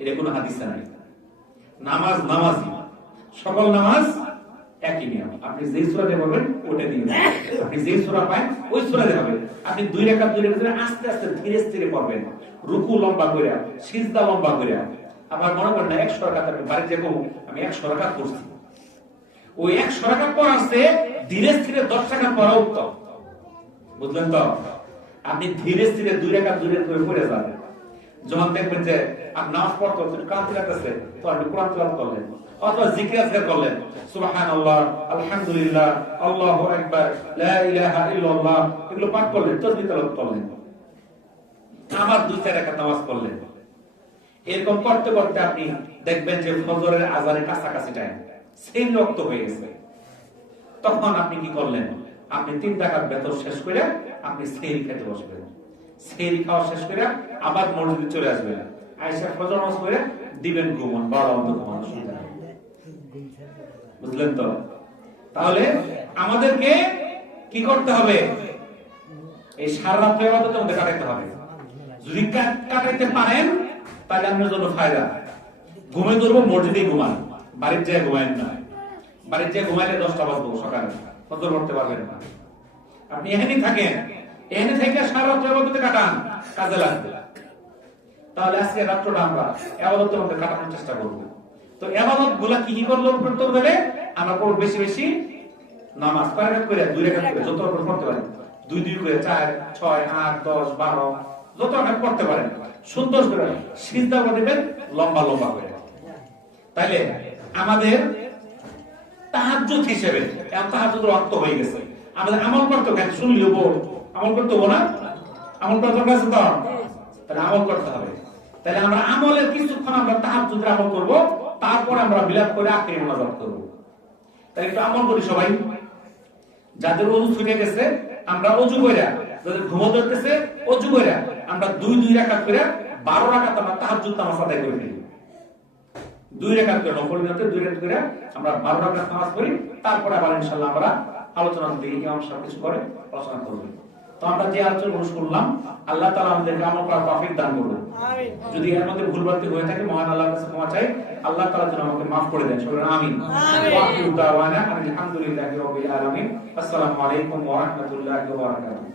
এটা কোনো হাদিসে নাই। নামাজ নামাজই, সকল নামাজ একই নিয়ম। আপনি যে সূরা দিয়ে পড়বেন ওটা দিয়ে, আপনি যে সূরা পান ওই সূরা দিয়ে হবে। আপনি 2 রাকাত আস্তে আস্তে ধীরে ধীরে পড়বেন, রুকু লম্বা করে, সিজদা লম্বা করে। আবার মনে করেন না 100 রাকাত আমি বাড়িতে যাবো, আমি 100 রাকাত পড়ছি, ওই 100 রাকাত পড়াছে ধীরে ধীরে 10 রাকাত পড়া উত্তম। বুঝলেন তো? আপনি ধীরে ধীরে 2 রাকাত করে পড়ে যাবেন। যখন দেখবেন যে আপনি নামাজ পড়তে ক্লান্তি লাগতেছে, তো আপনি কোরআন তেলাওয়াত করলেন অথবা জিকির আজকার করলেন, সুবহানাল্লাহ, আলহামদুলিল্লাহ, আল্লাহু আকবার, লা ইলাহা ইল্লাল্লাহ, এগুলো পাঠ করলেন, তাসবিহ তেলাওয়াত করলেন, আবার 2-4 রাকাত নামাজ পড়লেন। এরকম করতে করতে আপনি দেখবেন যে ফজরের আযানের কাছাকাছি টাইম, সেই রক্ত হয়ে গেছে। তখন আপনি কি করলেন? আপনি 3 রাকাত বেতন শেষ করে আপনি সেহরি খেতে বসবেন। সেহরি খাওয়া শেষ করে আবার মসজিদে চলে আসবেন, আয়েশা ফজর নামাজ পড়ে দিবেন ঘুমান, 12 ঘন্টা ঘুমান। বুঝলেন তো? তাহলে আমাদেরকে কি করতে হবে? এই সারা রাত ইবাদতের মধ্যে কাটাতে হবে। যদি কাটাইতে পারেন তাহলে আপনার জন্য ফায়দা। ঘুমে ধরবো, মসজিদে ঘুমান, বাড়ির যায় ঘুমায়েন না। বাড়ির যায় ঘুমাইলে 10টা বাজবো সকালে, ফজর পড়তে পারবেন না। আপনি এখানেই থাকেন, এখানে থেকে সারা রাত ইবাদতে কাটান, কাজে লাগবে। তাহলে আজকে রাতটা আমরা ইবাদতের মধ্যে কাটানোর চেষ্টা করব। তো ইবাদত গুলা কি কি করলো করতে হবে? আমরা পড়ব বেশি বেশি নামাজ, 5 রাকাত করে 2 রাকাত করে যত রকম পড়তে পারেন, 2 করে 4, 6, 8, 10, 12 যত রাকাত পড়তে পারেন, সুন্দর করে সিজদা করবেন লম্বা লম্বা করে। তাইলে আমাদের তাহাজ্জুদ হিসেবে এখন তাহাজ্জুদের অর্থ হয়ে গেছে, আমাদের আমল করতে হবে। শুনলিও বল, আমল করতে হবে না? আমল করতে হবে তো, তাহলে আমল করতে হবে। তাহলে আমরা আমলের কিছুক্ষণ আমরা তাহাজ্জুদের আমল করব, তারপর আমরা বিলাপ করে আখিরি মোনাজাত করব। তাই একটু আমল করি সবাই। যাদের ওযু ছুটে গেছে আমরা ওযু কইরা, যাদের ঘুম ধরতেছে ওযু কইরা আমরা 2 রাকাত করে 12 রাকাত আমরা তাহাজ্জুদ নামাজ আদায় করে ফেলি। 2 রাকাত করে নফল নিয়তে 2 রাকাত করে আমরা 12 রাকাত নামাজ পড়ি। তারপর আবার ইনশাআল্লাহ আমরা আলোচনা দিই, ইমাম সাহেব কিছু করে আলোচনা করব। তো আমরা যে আলোচনা করলাম, আল্লাহ তাআলা আমাদেরকে আমল করার তৌফিক দান করুন। আমিন। যদি এর মধ্যে ভুলভ্রান্তি হয়ে থাকে মহান আল্লাহর কাছে ক্ষমা চাই, আল্লাহ তাআলা যেন আমাকে maaf করে দেন। সকলে আমিন। ওয়া আখিরু দাওয়ানা আলহামদুলিল্লাহি রাব্বিল আলামিন। আসসালামু আলাইকুম ওয়া রাহমাতুল্লাহি ওয়া বারাকাতুহু।